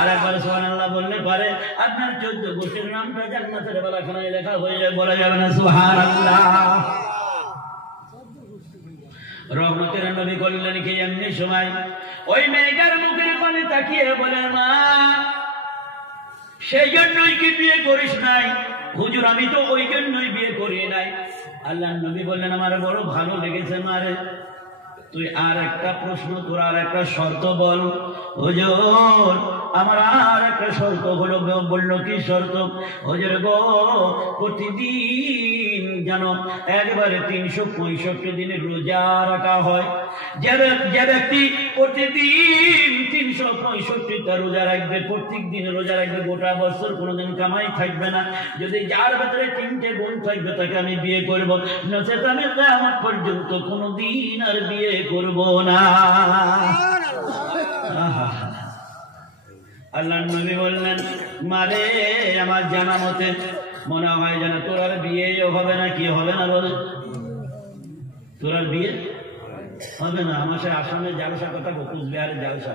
আর একবার সুবহানাল্লাহ বললে পরে আপনার 14 গোষ্ঠীর নামটা জান্নাতের বালাখানায় লেখা হয়ে যাবে, বলা যাবে না সুবহানাল্লাহ? রহমতের নবী করলেন কি এমনি সময়, ওই মেয়েটার মুখের পানে তাকিয়ে বলেন, মা সেই জন্যই কি বিয়ে করিস নাই? হুজুর, আমি তো ওই জন্যই বিয়ে করি নাই। আল্লাহর নবী বললেন, আমার বড় ভালো লেগেছে মারে, তুই আর একটা প্রশ্ন, তোর আর একটা শর্ত বল। হুজুর, আমার আর একটা শর্ত হলো। বললো কি শর্ত? হুজুর গো, প্রতিদিন যেন একবারে 365 দিনের রোজা রাখা হয়। যে ব্যক্তি প্রতিদিন 365টা রোজা রাখবে, প্রত্যেক দিন রোজা রাখবে, গোটা বছর কোনোদিন কামাই থাকবে না। যদি যার ভেতরে 3টে গুণ থাকবে, তাকে আমি বিয়ে করবো, নচেত আমি কিয়ামত পর্যন্ত কোনোদিন আর বিয়ে করব না। আল্লাহর নবী বললেন, মারে আমার জানা মতে মনে হয় যেন তোর আর বিয়েও হবে না। কি হবে না বলে? তোর আর বিয়ে হবে না। আমার সে আসামে জালসা কথা, কুচবিহারের জালসা,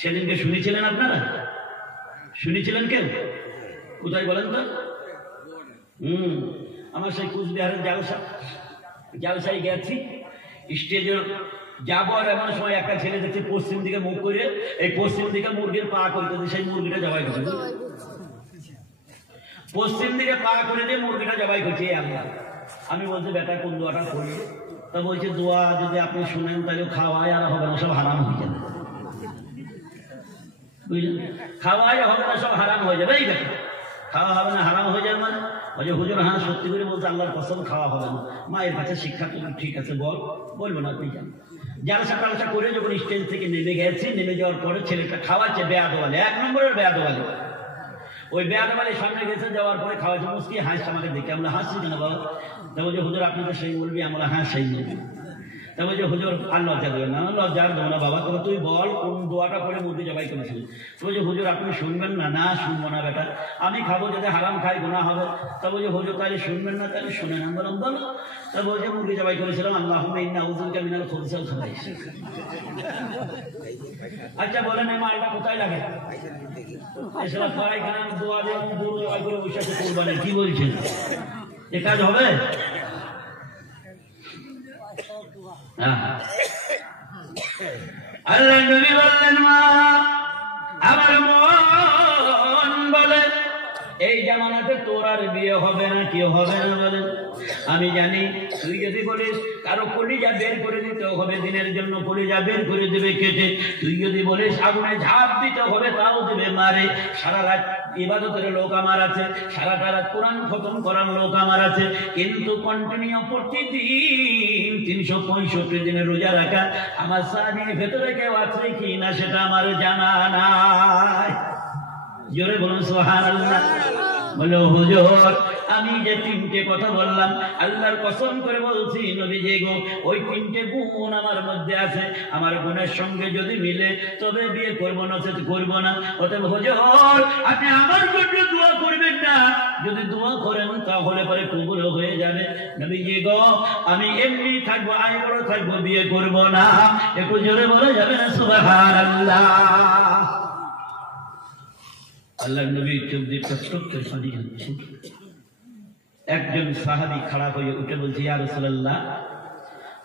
সেদিনকে শুনেছিলেন আপনারা? শুনেছিলেন কেউ? কোথায় বলেন তো? আমার সেই কুচবিহারের জালসায় গেছি, স্টেজে যাবো, আর এমন সময় একটা ছেলে দেখছি পশ্চিম দিকে মুখ করে, এই পশ্চিম দিকে মুরগির পা করতেছে, সেই মুরগিটা জবাই করছে। পশ্চিম দিকে পা করে দিয়ে মুরগিটা জবাই করছে। আমি বলছি, বেটা কোন দোয়াটা করবো? তা বলছে, দোয়া যদি আপনি শুনেন তাহলে খাওয়াই আর হবে না, সব হারাম হয়ে যাবে। বুঝলেন? খাওয়াই হবে না, সব হারাম হয়ে যাবে। এই বেটা খাওয়া হবে না, হারাম হয়ে যাবে মানে বলছে হুজুর হ্যাঁ সত্যি করে বলতে আল্লাহর কসম খাওয়া হবে না। মায়ের কাছে শিক্ষা তো ঠিক আছে বলবো না, আপনি জানেন। জালসা টালসা করে যখন স্টেজ থেকে নেমে গেছে, নেমে যাওয়ার পরে ছেলেটা খাওয়াচ্ছে বেয়াদওয়ালে, 1 নম্বরের বেয়াদওয়ালে। ওই বেয়াদওয়ালের সামনে গেছে, যাওয়ার পরে খাওয়াচ্ছে, মুসকি হাসছে আমাকে দেখে। আমরা হাসছি কেন বাবা? তা বলছে হুজুর আপনি তো সেই বলবি। আমরা হ্যাঁ সেই বলবি। তা বলছে হুজুর আর লজ্জা দেবেন না। লজ্জা আর দেবো না বাবা, তবে তুই বল কোন দোয়াটা পরে মুরগি জবাই করেছিলি। তো বলছে হুজুর আপনি শুনবেন না। না শুনবো না বেটা, আমি খাবো যাতে হারাম খাই গুনাহ হবে। তা বলছে হুজুর তাহলে শুনবেন না, তাহলে শুনেন। আমি বললাম বলো। তা বলছে মুরগি জবাই করেছিলাম আল্লাহুম্মা ইন্নী আউযুবিকা মিনাল খুবুসি ওয়াল খাবাইস। আচ্ছা বলেন এই মালটা কোথায় লাগে? এসব পায়খানা দোয়া দিয়ে গরু জবাই করে বসে আছে কুরবানি। কি বলছেন, এ কাজ হবে? আল্লাহ নবী বললেন মা আমার মন বলে এই জামানাতে তোর আর বিয়ে হবে না। কি হবে না বলেন? আমি জানি তুই যদি বলিস কারো কলিজা বের করে দিতে হবে দিনের জন্য, কলিজা বের করে দেবে কেটে। তুই যদি বলিস আগুনে ঝাঁপ দিতে হবে, তাও দেবে মারে। সারা রাত ইবাদতের লোক আমার আছে, সারাটা রাত কোরআন খতম করার লোক আমার আছে, কিন্তু কন্টিনিউ প্রতিদিন 365 দিনে রোজা রাখা আমার সাহাবীর ভেতরে কেউ আছে কি না সেটা আমার জানা নাই। জোরে বলুন সুবহানাল্লাহ। বলো হুজুর আমি যে 3টে কথা বললাম আল্লাহর কসম করে বলছি নবীজি গো, ওই 3টে গুণ আমার মধ্যে আছে। আমার গুণের সঙ্গে যদি মিলে তবে বিয়ে করবো, নচেত করবো না। অতএব হুজুর আপনি আমার জন্য দোয়া করবেন না, যদি দোয়া করেন তাহলে পরে কবুল হয়ে যাবে। নবীজি গো আমি এমনি থাকবো, আইবড় থাকবো, বিয়ে করবো না। একটু জোরে বলা যাবে না সুবহানাল্লাহ। আল্লাহর নবী চোখ দিয়ে টকটক করে পানি ঝরছে। একজন সাহাবী খাড়া হয়ে উঠে বলছে ইয়া রাসূলুল্লাহ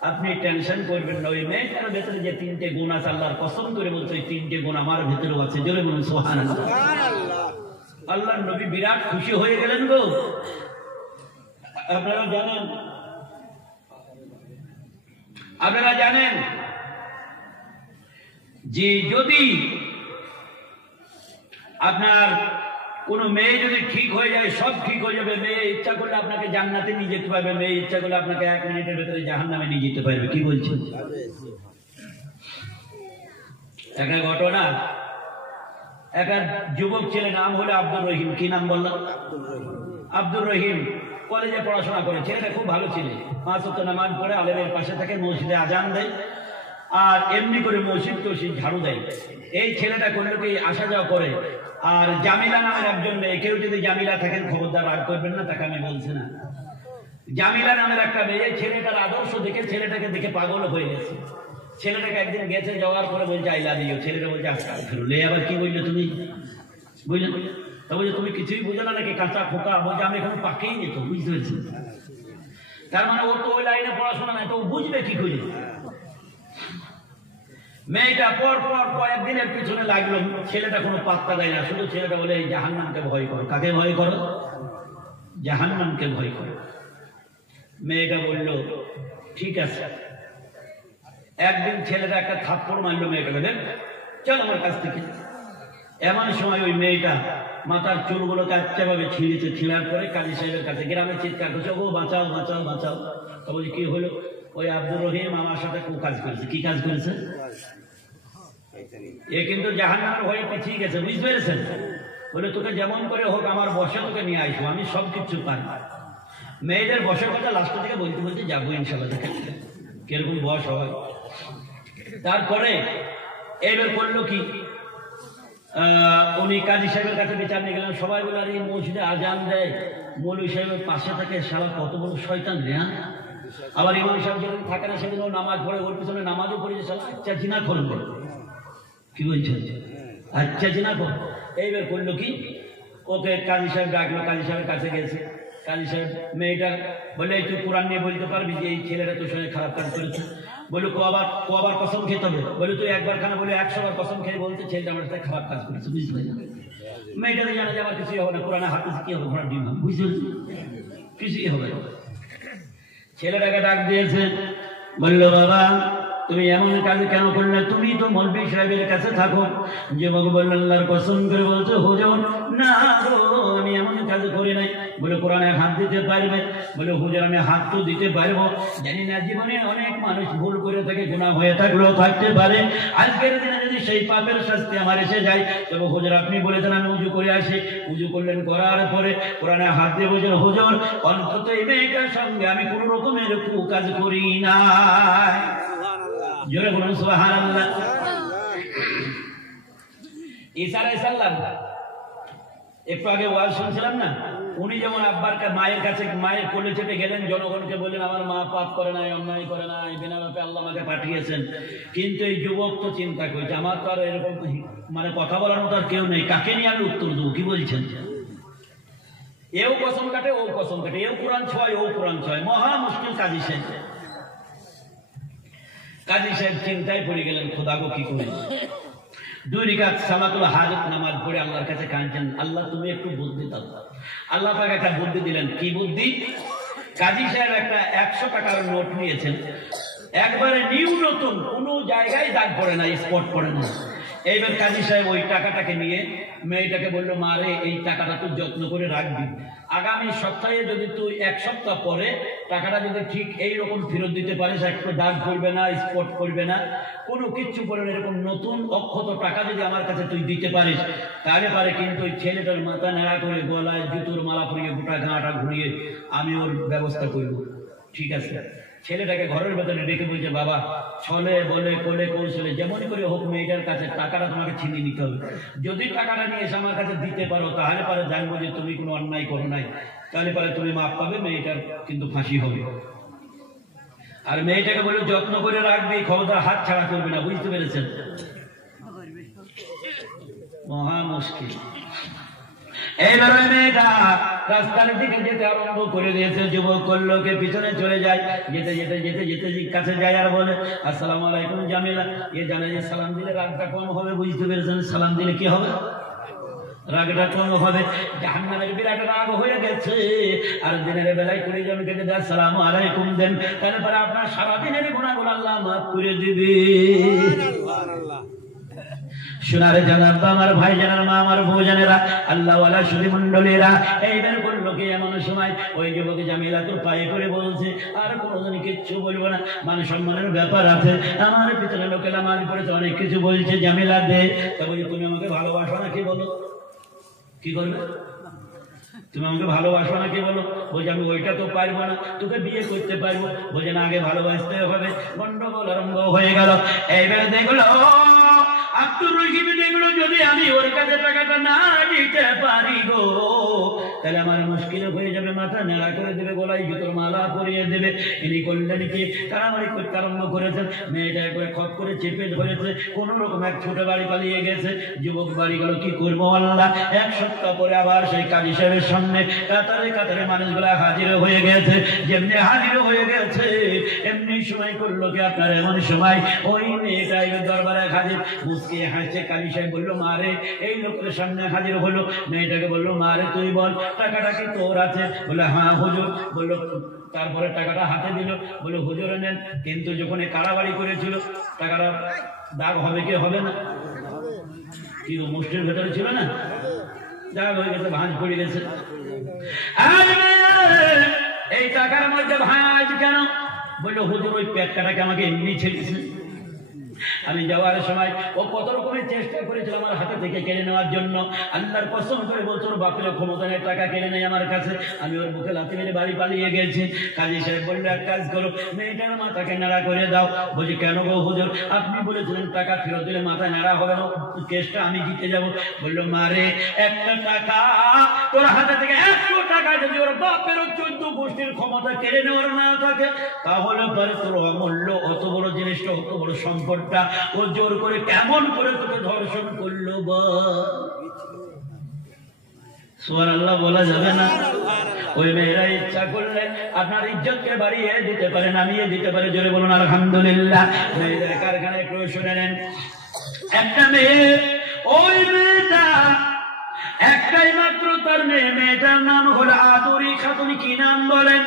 আপনি টেনশন করবেন না, ওই মেয়েটার ভেতরে যে 3টে গুণ আছে আল্লাহর কসম করে বলছে ওই 3টে গুণ আমার ভেতরেও আছে। জোরে বলুন সুবহানাল্লাহ। আল্লাহর নবী বিরাট খুশি হয়ে গেলেন গো। আপনারা জানেন যে যদি আপনার কোন মেয়ে যদি ঠিক হয়ে যায় সব ঠিক হয়ে যাবে। মেয়ে ইচ্ছা করলে আপনাকে জান্নাতে নিয়ে যেতে পারবে, মেয়ে ইচ্ছা করলে আপনাকে 1 মিনিটের ভেতরে জাহান্নামে নিয়ে যেতে পারবে। কি বলছেন? একটা ঘটনা, একটা যুবক ছেলে নাম হলো আব্দুর রহিম। কি নাম বললাম? আব্দুর রহিম। কলেজে পড়াশোনা করে, ছেলেটা খুব ভালো ছেলে, 5 ওয়াক্ত নামাজ পড়ে, আলেমের পাশে থাকে, মসজিদে আজান দেয় আর এমনি করে মসজিদ তসজিদ ঝাড়ু দেয়। এই ছেলেটা করলো কি আসা যাওয়া করে। আর জামিলা নামের একজন মেয়ে, কেউ যদি জামিলা থাকেন খবরদার রাগ করবেন না, তাকে আমি বলছি না। জামিলা নামের একটা মেয়ে, ছেলেটার আদর্শ দেখে ছেলেটাকে দেখে পাগল হয়ে গেছে। ছেলেটাকে একদিন গেছে, যাওয়ার পরে বলছে আই লাভ ইউ। ছেলেটা বলছে আজকাল ফিরলে আবার কি বললে তুমি? বুঝলেন? তা বলছে তুমি কিছুই বুঝো না নাকি, কাঁচা খোকা? বলছে আমি এখন পাকেই নি তো। বুঝতে পেরেছি? তার মানে ও তো ওই লাইনে পড়াশোনা নাই, তো ও বুঝবে কি করে? মেয়েটা পর পর কয়েকদিনের পিছনে লাগলো, ছেলেটা কোনো পাত্তা দেয় না, শুধু ছেলেটা বলে এই জাহান্নামকে ভয় করো। কাকে ভয় করো? জাহান্নামকে ভয় করো। মেয়েটা বলল ঠিক আছে। একদিন ছেলেটা একটা থাপ্পড় মারলো মেয়েটাকে, দেখ চল আমার কাছ থেকে। এমন সময় ওই মেয়েটা মাথার চুলগুলো কাচ্চা ভাবে ছিঁড়েছে, ছিঁড়ার পরে কাজী সাহেবের কাছে গ্রামে চিৎকার করছে, ও বাঁচাও বাঁচাও বাঁচাও। তো বলছি কি হলো? ওই আব্দুর রহিম আমার সাথে কাজ করেছে। কি কাজ করেছে? এ কিন্তু জাহান্নামের ভয়ে পিছিয়ে গেছে। বুঝতে পেরেছেন? বলে তোকে যেমন করে হোক আমার বসে তোকে নিয়ে আসবো, আমি সব কিছু পারি। মেয়েদের বসের কথা লাস্ট থেকে বলতে বলতে যাবো ইনশাল্লাহ, দেখেন কিরকম বস হয়। তারপরে এবার করলো কি, উনি কাজী সাহেবের কাছে বিচার নিয়ে গেলেন। সবাই বলে আর এই মসজিদে আজান দেয়, মৌলভী সাহেবের পাশে থাকে, সারা কত বড় শয়তান রে। আবার ইমাম সাহেব যেদিন থাকে না সেদিন ও নামাজ পড়ে, ওর পিছনে নামাজও পড়েছে। সালা আচ্ছা জিনা করুন বলে। কি বলছেন? আচ্ছা জিনা কর। এইবার করলো কি, ওকে কাজী সাহেব ডাকলো, কাজী সাহেবের কাছে গেছে। কাজী সাহেব মেয়েটা বলে তুই কোরআন নিয়ে বলতে পারবি যে এই ছেলেটা তোর সঙ্গে খারাপ কাজ করেছে? বলে কবার কসম খেতে হবে? বলে তুই একবার খানা বলে 100 বার কসম খেয়ে বলতে ছেলেটা আমার সাথে খারাপ কাজ করেছে। বুঝতে পারি না? মেয়েটাকে জানা যে আমার কিছুই হবে না, কোরআনে হাফেজ কি হবে, ঘোড়ার ডিম হবে। বুঝতে পারছি? কিছুই হবে না। ছেলেটাকে ডাক দিয়েছে, বললো বাবা তুমি এমন কাজ কেন করলে? তুমি তো মৌলভী সাহেবের কাছে থাকো। যুবক বললেন, আল্লাহর কসম করে বলছো হুজুর, না গো, আমি এমন কাজ করি নাই। বলে কোরআনে হাত দিতে পারবে? বলে হুজুর আমি হাত তো দিতে পারবো, জানি না জীবনে অনেক মানুষ ভুল করে থাকে, গুনাহ হয়ে থাকলেও থাকতে পারে, আজকের দিনে যদি সেই পাপের শাস্তি আমার এসে যায়, তবে হুজুর আপনি বলেছেন আমি উজু করে আসি। উজু করলেন, করার পরে কোরআনে হাত দিয়ে বলছেন, হুজুর অন্তত এই মেয়েটার সঙ্গে আমি কোন রকমের কাজ করি না। জোরে বলুন সুবহানাল্লাহ। ঈসা আলাইহিস সালাম একটু আগে ওয়াজ শুনছিলাম না, উনি যেমন আব্বার মায়ের কাছে মায়ের কোলে চেপে গেলেন, জনগণকে বললেন আমার মা পাপ করে নাই, অন্যায় করে নাই, বিনা বাপে আল্লাহ আমাকে পাঠিয়েছেন। কিন্তু এই যুবক তো চিন্তা করছে আমার তো আর এরকম মানে কথা বলার মতো আর কেউ নেই, কাকে নিয়ে আমি উত্তর দেবো? কি বলছেন? এও কসম কাটে, ও কসম কাটে, এও কোরআন ছয়, ও কোরআন ছয়, মহা মুশকিল। কাজী সাহেব চিন্তায় পড়ে গেলেন, খোদা গো কি করি। 2 রাকাত সালাতুল হাজাত নামাজ পড়ে আল্লাহর কাছে কাঁদছেন, আল্লাহ তুমি একটু বুদ্ধি দাও। আল্লাহ পাক একটা বুদ্ধি দিলেন। কি বুদ্ধি? কাজী সাহেব একটা 100 টাকার নোট নিয়েছেন, একবারে নিউ নতুন, কোনো জায়গায় দাগ পড়ে না, স্পট পড়ে না। এইবার কাজী সাহেব ওই টাকাটাকে নিয়ে মেয়েটাকে বললো, মা রে এই টাকাটা তুই যত্ন করে রাখবি, আগামী সপ্তাহে যদি তুই 1 সপ্তাহ পরে টাকাটা যদি ঠিক এইরকম ফেরত দিতে পারিস, একটু দাগ পড়বে না, স্পট পড়বে না, কোনো কিচ্ছু পড়বে না, এরকম নতুন অক্ষত টাকা যদি আমার কাছে তুই দিতে পারিস, তাহলে পারে কিন্তু ওই ছেলেটার মাথা নেড়া করে গলায় জুতোর মালা পরিয়ে গোটা গাঁটা ঘুরিয়ে আমি ওর ব্যবস্থা করব। ঠিক আছে। ছেলেটাকে ঘরের ভেতরে ডেকে বলছে, বাবা ছলে বলে কোলে কৌশলে যেমনই করে হোক মেয়েটার কাছে টাকাটা তোমাকে ছিনিয়ে নিতে হবে। যদি টাকাটা নিয়ে এসে আমার কাছে দিতে পারো, তাহলে পারে জানবো যে তুমি কোনো অন্যায় করো নাই, তাহলে পারে তুমি মাপ পাবে, মেয়েটার কিন্তু ফাঁসি হবে। আর মেয়েটাকে বলে যত্ন করে রাখবে, খবরদার হাত ছাড়া করবে না। বুঝতে পেরেছেন? মহা মুশকিল। এইবারে মেয়েটা রাস্তার দিকে যেতে আরম্ভ করে দিয়েছে। যুবক করলোকে পিছনে চলে যায়, যেতে যেতে যেতে যেতে কাছে যায় আর বলে, আসসালামু আলাইকুম জামিলা। এ জানে যে সালাম দিলে রাগটা কম হবে। বুঝতে পেরেছেন? সালাম দিলে কি হবে? রাগটা কম হবে। জাহান্নামের বিরাট রাগ হয়ে গেছে, আর দিনের বেলায় করে জনকে যদি আসসালামু আলাইকুম দেন, তারপরে আপনার সারাদিনের গুনাহগুলো আল্লাহ মাফ করে দিবে। সোনারে জানার আমার ভাই জানার মা আমার বউ জানেরা, আল্লাহ ওয়ালা সুধী মন্ডলীরা, এইবার বললো কি এমন সময় ওই যুবক জামিলা তোর পায়ে করে বলছে, আর কোনোদিন কিচ্ছু বলবো না, মান সম্মানের ব্যাপার আছে, আমার পিছনে লোকে নামাজ পড়েছে, অনেক কিছু বলছে, জামিলা দে। তা বলি তুমি আমাকে ভালোবাসো নাকি বলো? কি করবে? তুমি আমাকে ভালোবাসো নাকি বলো? বলছে আমি ওইটা তো পারবো না, তোকে বিয়ে করতে পারবো। বলছে না, আগে ভালোবাসতে হবে। গন্ডগোল আরম্ভ হয়ে গেল। এইবার দেখলো আব্দুর রহিম দেখলো, যদি আমি ওর কাছে টাকাটা না দিতে পারি গো, তাহলে আমার মুশকিল হয়ে যাবে, মাথা নেড়া করে দেবে, গলায় জুতোর মালা পরিয়ে দেবে। ইনি করলেন কি, কারামারি করতে আরম্ভ করেছেন। মেয়েটা একবার খপ করে চেপে ধরেছে, কোন রকম এক ছোট বাড়ি পালিয়ে গেছে। যুবক বাড়ি গেল, কি করবো আল্লাহ। 1 সপ্তাহ পরে আবার সেই কাজী সাহেবের সামনে কাতারে কাতারে মানুষগুলা হাজির হয়ে গেছে। যেমনি হাজির হয়ে গেছে, এমনি সময় করলো কি আপনার, এমন সময় ওই মেয়েটা দরবারে হাজির, মুসকে হাসছে। কাজী সাহেব বললো, মা রে, এই লোকের সামনে হাজির হলো। মেয়েটাকে বললো, মা রে তুই বল টাকাটা কি তোর আছে? বলে হ্যাঁ হুজুর। বললো, তারপরে টাকাটা হাতে দিল। বলে হুজুর নেন। কিন্তু যখন কারাবাড়ি করেছিল, টাকাটা দাগ হবে কি হবে না? কি মুষ্টির ভেতরে ছিল না, দাগ হয়ে গেছে, ভাঁজ পড়ে গেছে। এই টাকার মধ্যে ভাঁজ কেন? বললো হুজুর ওই পেটকাটাকে আমাকে এমনি ছেড়েছে। আমি যাওয়ার সময় ও কত রকমের চেষ্টা করেছিল আমার হাতে থেকে কেড়ে নেওয়ার জন্য। আল্লাহর কসম করে বলতো, ওর বাপের ক্ষমতা নেই, টাকা কেড়ে নেই আমার কাছে। আমি ওর বুকে লাথি মেরে বাড়ি পালিয়ে গেছি। কাজী সাহেব বললো, এক কাজ করো, মেয়েটার মাথাকে নাড়া করে দাও। বলছি কেন গো হুজুর? আপনি বলেছিলেন টাকা ফেরত দিলে মাথা নাড়া হবে না, কেসটা আমি জিতে যাব। বললো, মা রে, একটা টাকা তোর হাতে থেকে 100 টাকা যদি ওর বাপের 14 গোষ্ঠীর ক্ষমতা কেড়ে নেওয়ার না থাকে, তাহলে পরে তোর অমূল্য অত বড় জিনিসটা, অত বড় সম্পদটা ও জোর করে কেমন করে তোকে ধর্ষণ করলো বা? সুবহানাল্লাহ বলা যাবে না? ওই মেয়েরা ইচ্ছা করলে আপনার ইজ্জতকে বাড়িয়ে দিতে পারে, নামিয়ে দিতে পারে। জোরে বলুন আলহামদুলিল্লাহ। মেয়েদের কারখানায় একটু শুনে নেন। একটা মেয়ে, ওই মেয়েটা একটাই মাত্র তার মেয়ে, মেয়েটার নাম হলো আদুরি খাতুন। কি নাম বলেন?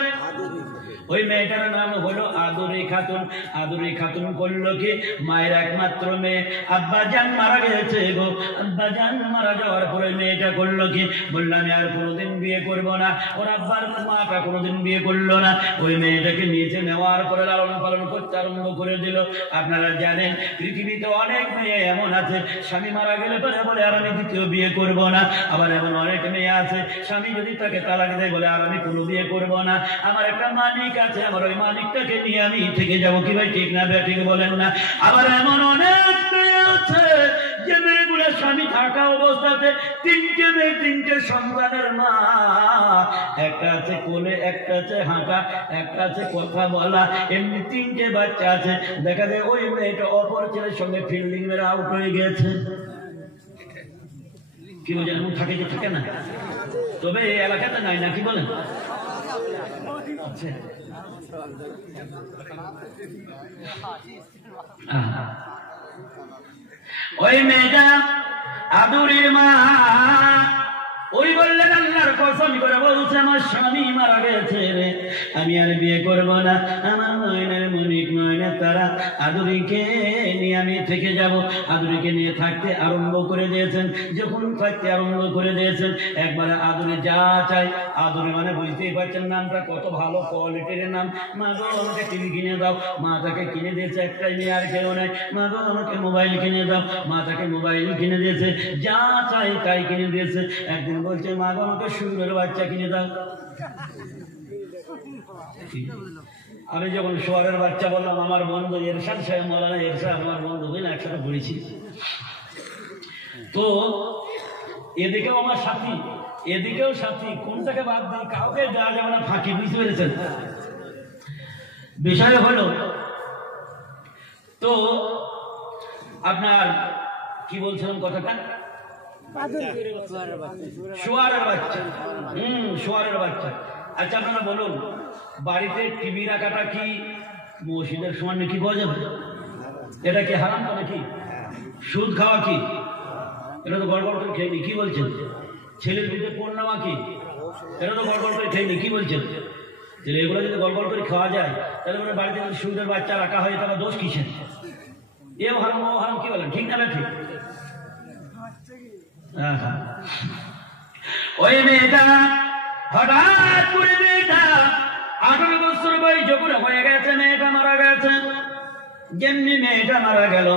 ওই মেয়েটার নাম হলো আদুরি খাতুন। আদুরি খাতুন করলো কি, মায়ের একমাত্র মেয়ে, আব্বাজান মারা গেছে গো। আব্বাজান মারা যাওয়ার পরে মেয়েটা করলো কি, বললাম আর কোনোদিন বিয়ে করবো না। ওর আব্বার মাটা কোনোদিন বিয়ে করলো না। ওই মেয়েটাকে নিচে নেওয়ার পরে লালন পালন করতে আরম্ভ করে দিল। আপনারা জানেন পৃথিবীতে অনেক মেয়ে এমন আছে, স্বামী মারা গেলে পরে বলে আর আমি দ্বিতীয় বিয়ে করবো না। আবার এমন অনেক মেয়ে আছে, স্বামী যদি তাকে তালাক দেয় বলে আর আমি কোনো বিয়ে করবো না, আমার একটা মালিক আছে, আমার ওই মালিকটাকে নিয়ে আমি থেকে যাবো। কি ভাই ঠিক না ভাই, ঠিক বলেন না? আবার এমন অনেক মেয়ে আছে যে মেয়েগুলো স্বামী থাকা অবস্থাতে তিনটে মেয়ে, তিনটে সন্তানের মা, একটা আছে কোলে, একটা আছে হাঁটা, একটা আছে কথা বলা, এমনি তিনটে বাচ্চা আছে। দেখা যায় ওই মেয়েটা অপর ছেলের সঙ্গে ফিল্ডিং মেরে আউট হয়ে গেছে। কি বলছেন? থাকে যে থাকে না, তবে এই এলাকাতে নাই না, কি বলেন? ওই মেয়েটা আদুরির মা ওই বললেন আল্লাহর কসম করে বলছে আমার স্বামী মারা গেছে রে, আমি আর বিয়ে করব না। আমার নয়নের মনিক নয়নের তারা আদুরিকে নিয়ে আমি থেকে যাব। আদুরিকে নিয়ে থাকতে আরম্ভ করে দিয়েছেন। যখন থাকতে আরম্ভ করে দিয়েছেন, একবারে আদুরি যা চাই, আদুরি মানে বুঝতেই পারছেন নামটা কত ভালো কোয়ালিটির নাম। মা গো আমাকে টিভি কিনে দাও, মা তাকে কিনে দিয়েছে, একটাই মেয়ে আর কেউ নেই। মা গো আমাকে মোবাইল কিনে দাও, মা তাকে মোবাইল কিনে দিয়েছে, যা চাই তাই কিনে দিয়েছে। একদিন বলছে মা গো আমাকে শুয়োরের বাচ্চা কিনে দাও। আমি যখন শুয়োরের বাচ্চা বললাম, আমার বন্ধু এরশাদ সাহেব, মৌলানা এরশাদ আমার বন্ধু, বুঝলেন, একসাথে পড়েছি। তো এদিকেও আমার সাথী, এদিকেও সাথী, কোনটাকে বাদ দিই, কাউকে দেওয়া যাবে না ফাঁকি, বুঝতে পেরেছেন? বিষয় হলো, তো আপনার কি বলছিলাম কথাটা? শুয়ারের বাচ্চা। শুয়ারের বাচ্চা। আচ্ছা আপনারা বলুন, বাড়িতে টিভি রাখাটা কি মসজিদের সমান নাকি পাওয়া যাবে? এটা কি হারাম তো নাকি? সুদ খাওয়া কি? এটা তো গড়গড় করে খেয়ে নি, কি বলছেন? ছেলের দুধে পণ নেওয়া কি? এটা তো গড়গড় করে খেয়ে নি, কি বলছেন? তাহলে এগুলো যদি গড়গড় করে খাওয়া যায়, তাহলে মানে বাড়িতে যদি সুদের বাচ্চা রাখা হয়, তাহলে দোষ কিসের? এও হারাম ও হারাম, কি বলেন? ঠিক না ঠিক? ওই মেয়েটা হঠাৎ করে মেয়েটা 18 বছর বয়স যখন হয়ে গেছে, মেয়েটা মারা গেছে। যেমনি মেয়েটা মারা গেল,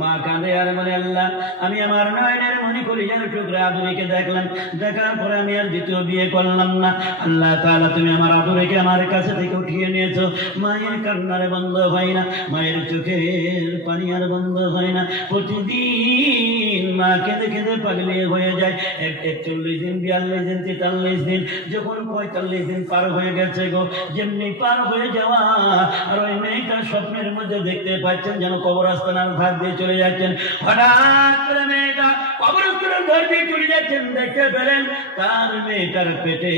মা কাঁদে আর বলে আল্লাহ, আমি আমার নয়নের মনি কলিজার টুকরা আদুরিকে দেখলাম, দেখার পরে আমি আর দ্বিতীয় বিয়ে করলাম না। আল্লাহ তাআলা তুমি আমার আদুরিকে আমার কাছে থেকে উঠিয়ে নিয়েছো। মায়ের কান্নার বন্ধ হয় না, মায়ের চোখের পানি আর বন্ধ হয় না। প্রতিদিন মা কেঁদে কেঁদে পাগলি হয়ে যায়। 41 দিন, 42 দিন, 43 দিন, যখন 45 দিন পার হয়ে গেছে গো, যেমনি পার হয়ে যাওয়া, আর ওই মেয়েটা স্বপ্নের মধ্যে দেখতে পাচ্ছেন যেন কবরস্থানের ধার দিয়ে চলে যাচ্ছেন। হঠাৎ করে মেয়েটা কবরস্থানের ধার দিয়ে চলে যাচ্ছেন, দেখতে পেলেন তার মেয়েটার পেটে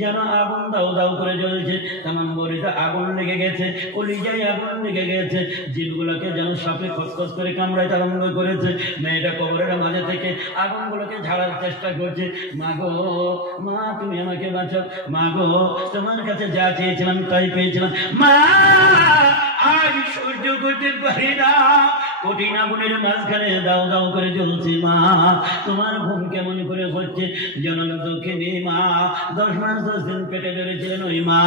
যেন আগুন দাউ দাউ করে জ্বলছে। তেমন বলিতে আগুন লেগে গেছে, কলিজায় আগুন লেগে গেছে, জিভগুলোকে যেন সাপে খসখস করে কামড়াইতে আরম্ভ করেছে। মেয়েটা কবরের মাঝে থেকে আগুনগুলোকে ঝাড়ার চেষ্টা করছে। মা গো, মা তুমি আমাকে বাঁচাও, মা গো তোমার কাছে যা চেয়েছিলাম তাই পেয়েছিলাম, মা আজ সহ্য করতে পারি না, কঠিন আগুনের মাঝখানে দাও দাও করে জ্বলছে। মা তোমার ঘুম কেমন করে হচ্ছে? জনম দুঃখিনী মা, 10 মাস 10 দিন পেটে ধরেছিলেন ওই মা,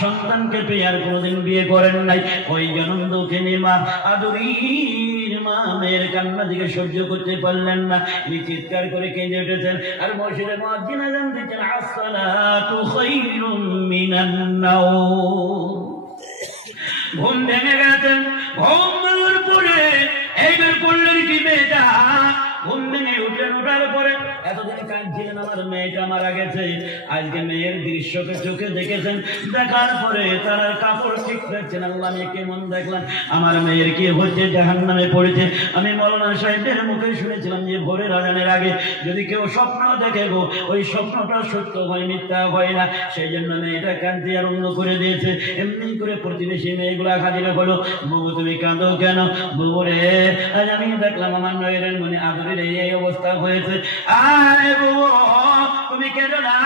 সন্তানকে পেয়ে আর কোনোদিন বিয়ে করেন নাই। ওই জনম দুঃখিনী মা, আদুরির মা, মেয়ের কান্না দিকে সহ্য করতে পারলেন না, তিনি চিৎকার করে কেঁদে উঠেছেন। আর মসজিদে মুয়াজ্জিন আযান দিচ্ছেন, আসসালাতু খায়রুম মিনান নাওম। ঘুম ভেঙে গেছেন, ঘুম ভাঙার পরে এইবার করলেন কি মেয়েটা? ঘুম ভেঙে উঠলেন, ওঠার পরে এতদিন কাঁদছিলেন আমার মেয়েটা মারা গেছে, আজকে মেয়ের দৃশ্যকে চোখে দেখেছেন, দেখার পরে তার কাপড় ঠিক রাখছেন। আল্লাহ আমি কেমন দেখলাম, আমার মেয়ের কি হচ্ছে, জাহান্নামে পড়েছে। আমি মৌলানা সাহেবের মুখে শুনেছিলাম যে ভোরের আজানের আগে যদি কেউ স্বপ্ন দেখে গো, ওই স্বপ্নটা সত্য হয়, মিথ্যা হয় না। সেই জন্য মেয়েটা কাঁদতে আরম্ভ করে দিয়েছে। এমনি করে প্রতিবেশী মেয়েগুলা হাজির হলো, বউ তুমি কাঁদো কেন? বউ রে, আজ আমি দেখলাম আমার নয়নের মনে আদরের এই অবস্থা হয়েছে। আরে বউ তুমি কেন না?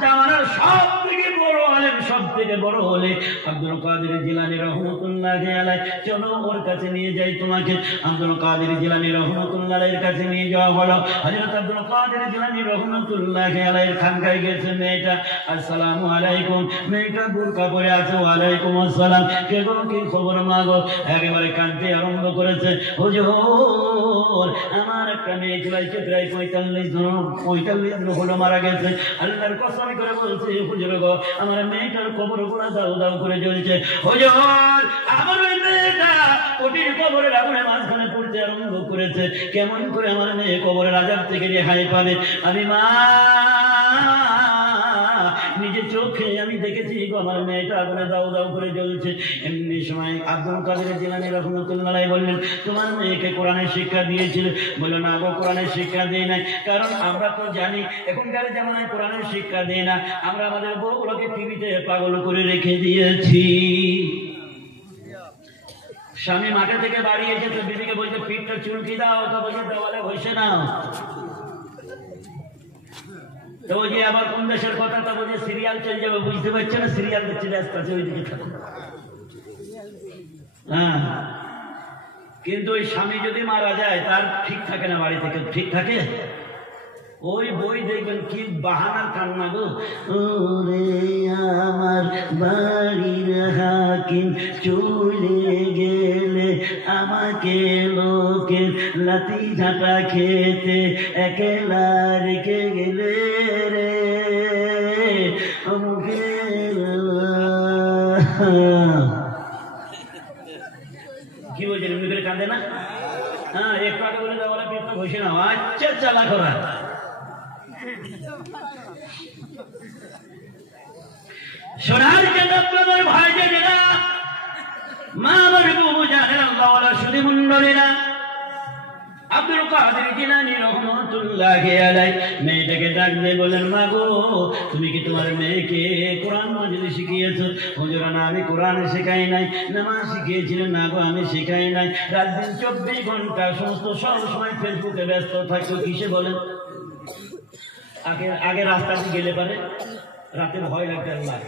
জামানার সব থেকে বড় আলেম, সব থেকে বড় হলে আব্দুল কাদের জিলানী রহমতুল্লাহ আলাইহি, চলো ওর কাছে নিয়ে যাই তোমাকে। আব্দুল কাদের জিলানী রহমতুল্লাহ আলাইহির কাছে নিয়ে যাওয়া হলো। হযরত আব্দুল কাদের জিলানী রহমতুল্লাহ আলাইহির খানকায় গেছে মেয়েটা। আসসালামু আলাইকুম, মেয়েটা বুরকা পরে আছে। ওয়ালাইকুম আসসালাম। কে গো, কি খবর মা গো? একেবারে কাঁদতে আরম্ভ করেছে। হুজুর, আমার একটা মেয়ে ছিল, প্রায় 45 দিন হলো মারা গেছে। আল্লাহর কসম করে বলছি হুজুর গো, আমার মেয়েটার কবর গুলা দাও দাও করে জ্বলছে। হুজুর, আমার ওই মেয়েটা কোটির কবরের আগুনে মাঝখানে পড়তে আরম্ভ করেছে। কেমন করে আমার মেয়ে কবরের আযাব থেকে রেহাই পাবে? আমি মা নিজে চোখে আমি দেখেছি গো, আমার মেয়েটা আগুনে দাও দাও করে জ্বলছে। এমনি সময় আব্দুল কাদের জিলানী রাহমাতুল্লাহ আলাইহি বললেন, তোমার মেয়েকে কোরআনের শিক্ষা দিয়েছিল? বলল, না গো, কোরআনের শিক্ষা দেয় নাই। কারণ আমরা তো জানি এখনকার জামানায় কোরআনের শিক্ষা দেয় না। আমরা আমাদের বউগুলোকে টিভিতে পাগল করে রেখে দিয়েছি। স্বামী মাঠে থেকে বাড়ি এসে বিবিকে বলছে পিঠটা চুলকি দাও, তো বলছে দেওয়ালে বসে নাও। তো ওই যে আবার কোন দেশের কথা, তা বলছে সিরিয়াল চলে যাবে, বুঝতে পারছে না, সিরিয়াল দেখছে, ব্যস্ত আছে ওইদিকে থাকো। হ্যাঁ, কিন্তু ওই স্বামী যদি মারা যায় তার ঠিক থাকে না, বাড়ি থেকে ঠিক থাকে। ওই বই দেখবেন কি বাহানার কান্না গো, ওরে আমার বাড়ির হাকিম চলে গেলে আমাকে লোকের লাঠি ঝাঁটা খেতে একলা রেখে গেলে রে কি বলছেন, এমনি করে কাঁদে না? হ্যাঁ, একটু আগে বলে দেওয়া পেটটা বসে না। আচ্ছা, চালা করা। সোনার কেন্দ্র ভাই জেনেরা, মা আমার বউ জানেন, আল্লাহ সুদী মন্ডলীরা, আব্দুল কাদের জিলানী রাহমাতুল্লাহ আলাইহি মেয়েটাকে ডাক দিয়ে বলেন, মা গো, তুমি কি তোমার মেয়েকে কোরআন মাজিদে শিখিয়েছো? হুজুর, না, আমি কোরআন শেখাই নাই। নামাজ শিখিয়েছিলেন? না গো, আমি শেখাই নাই। রাত দিন 24 ঘন্টা সমস্ত সবসময় ফেসবুকে ব্যস্ত থাকতো। কিসে বলেন? আগে রাস্তা দিয়ে গেলে পারে রাতে ভয় লাগতে, আল্লাহ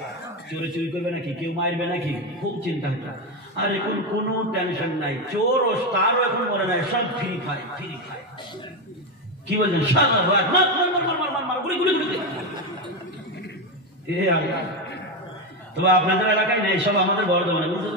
চোরে চুরি করবে নাকি, কেউ মারবে নাকি, খুব চিন্তা হতো। আর এখন কোনো টেনশন নাই, চোর ও তারও এখন মরে নাই, সব ফ্রি খায়, ফ্রি খায়। কি বলছেন? সারা রাত তবে আপনাদের এলাকায় নেই, সব আমাদের বর্ধমানে, বুঝলেন?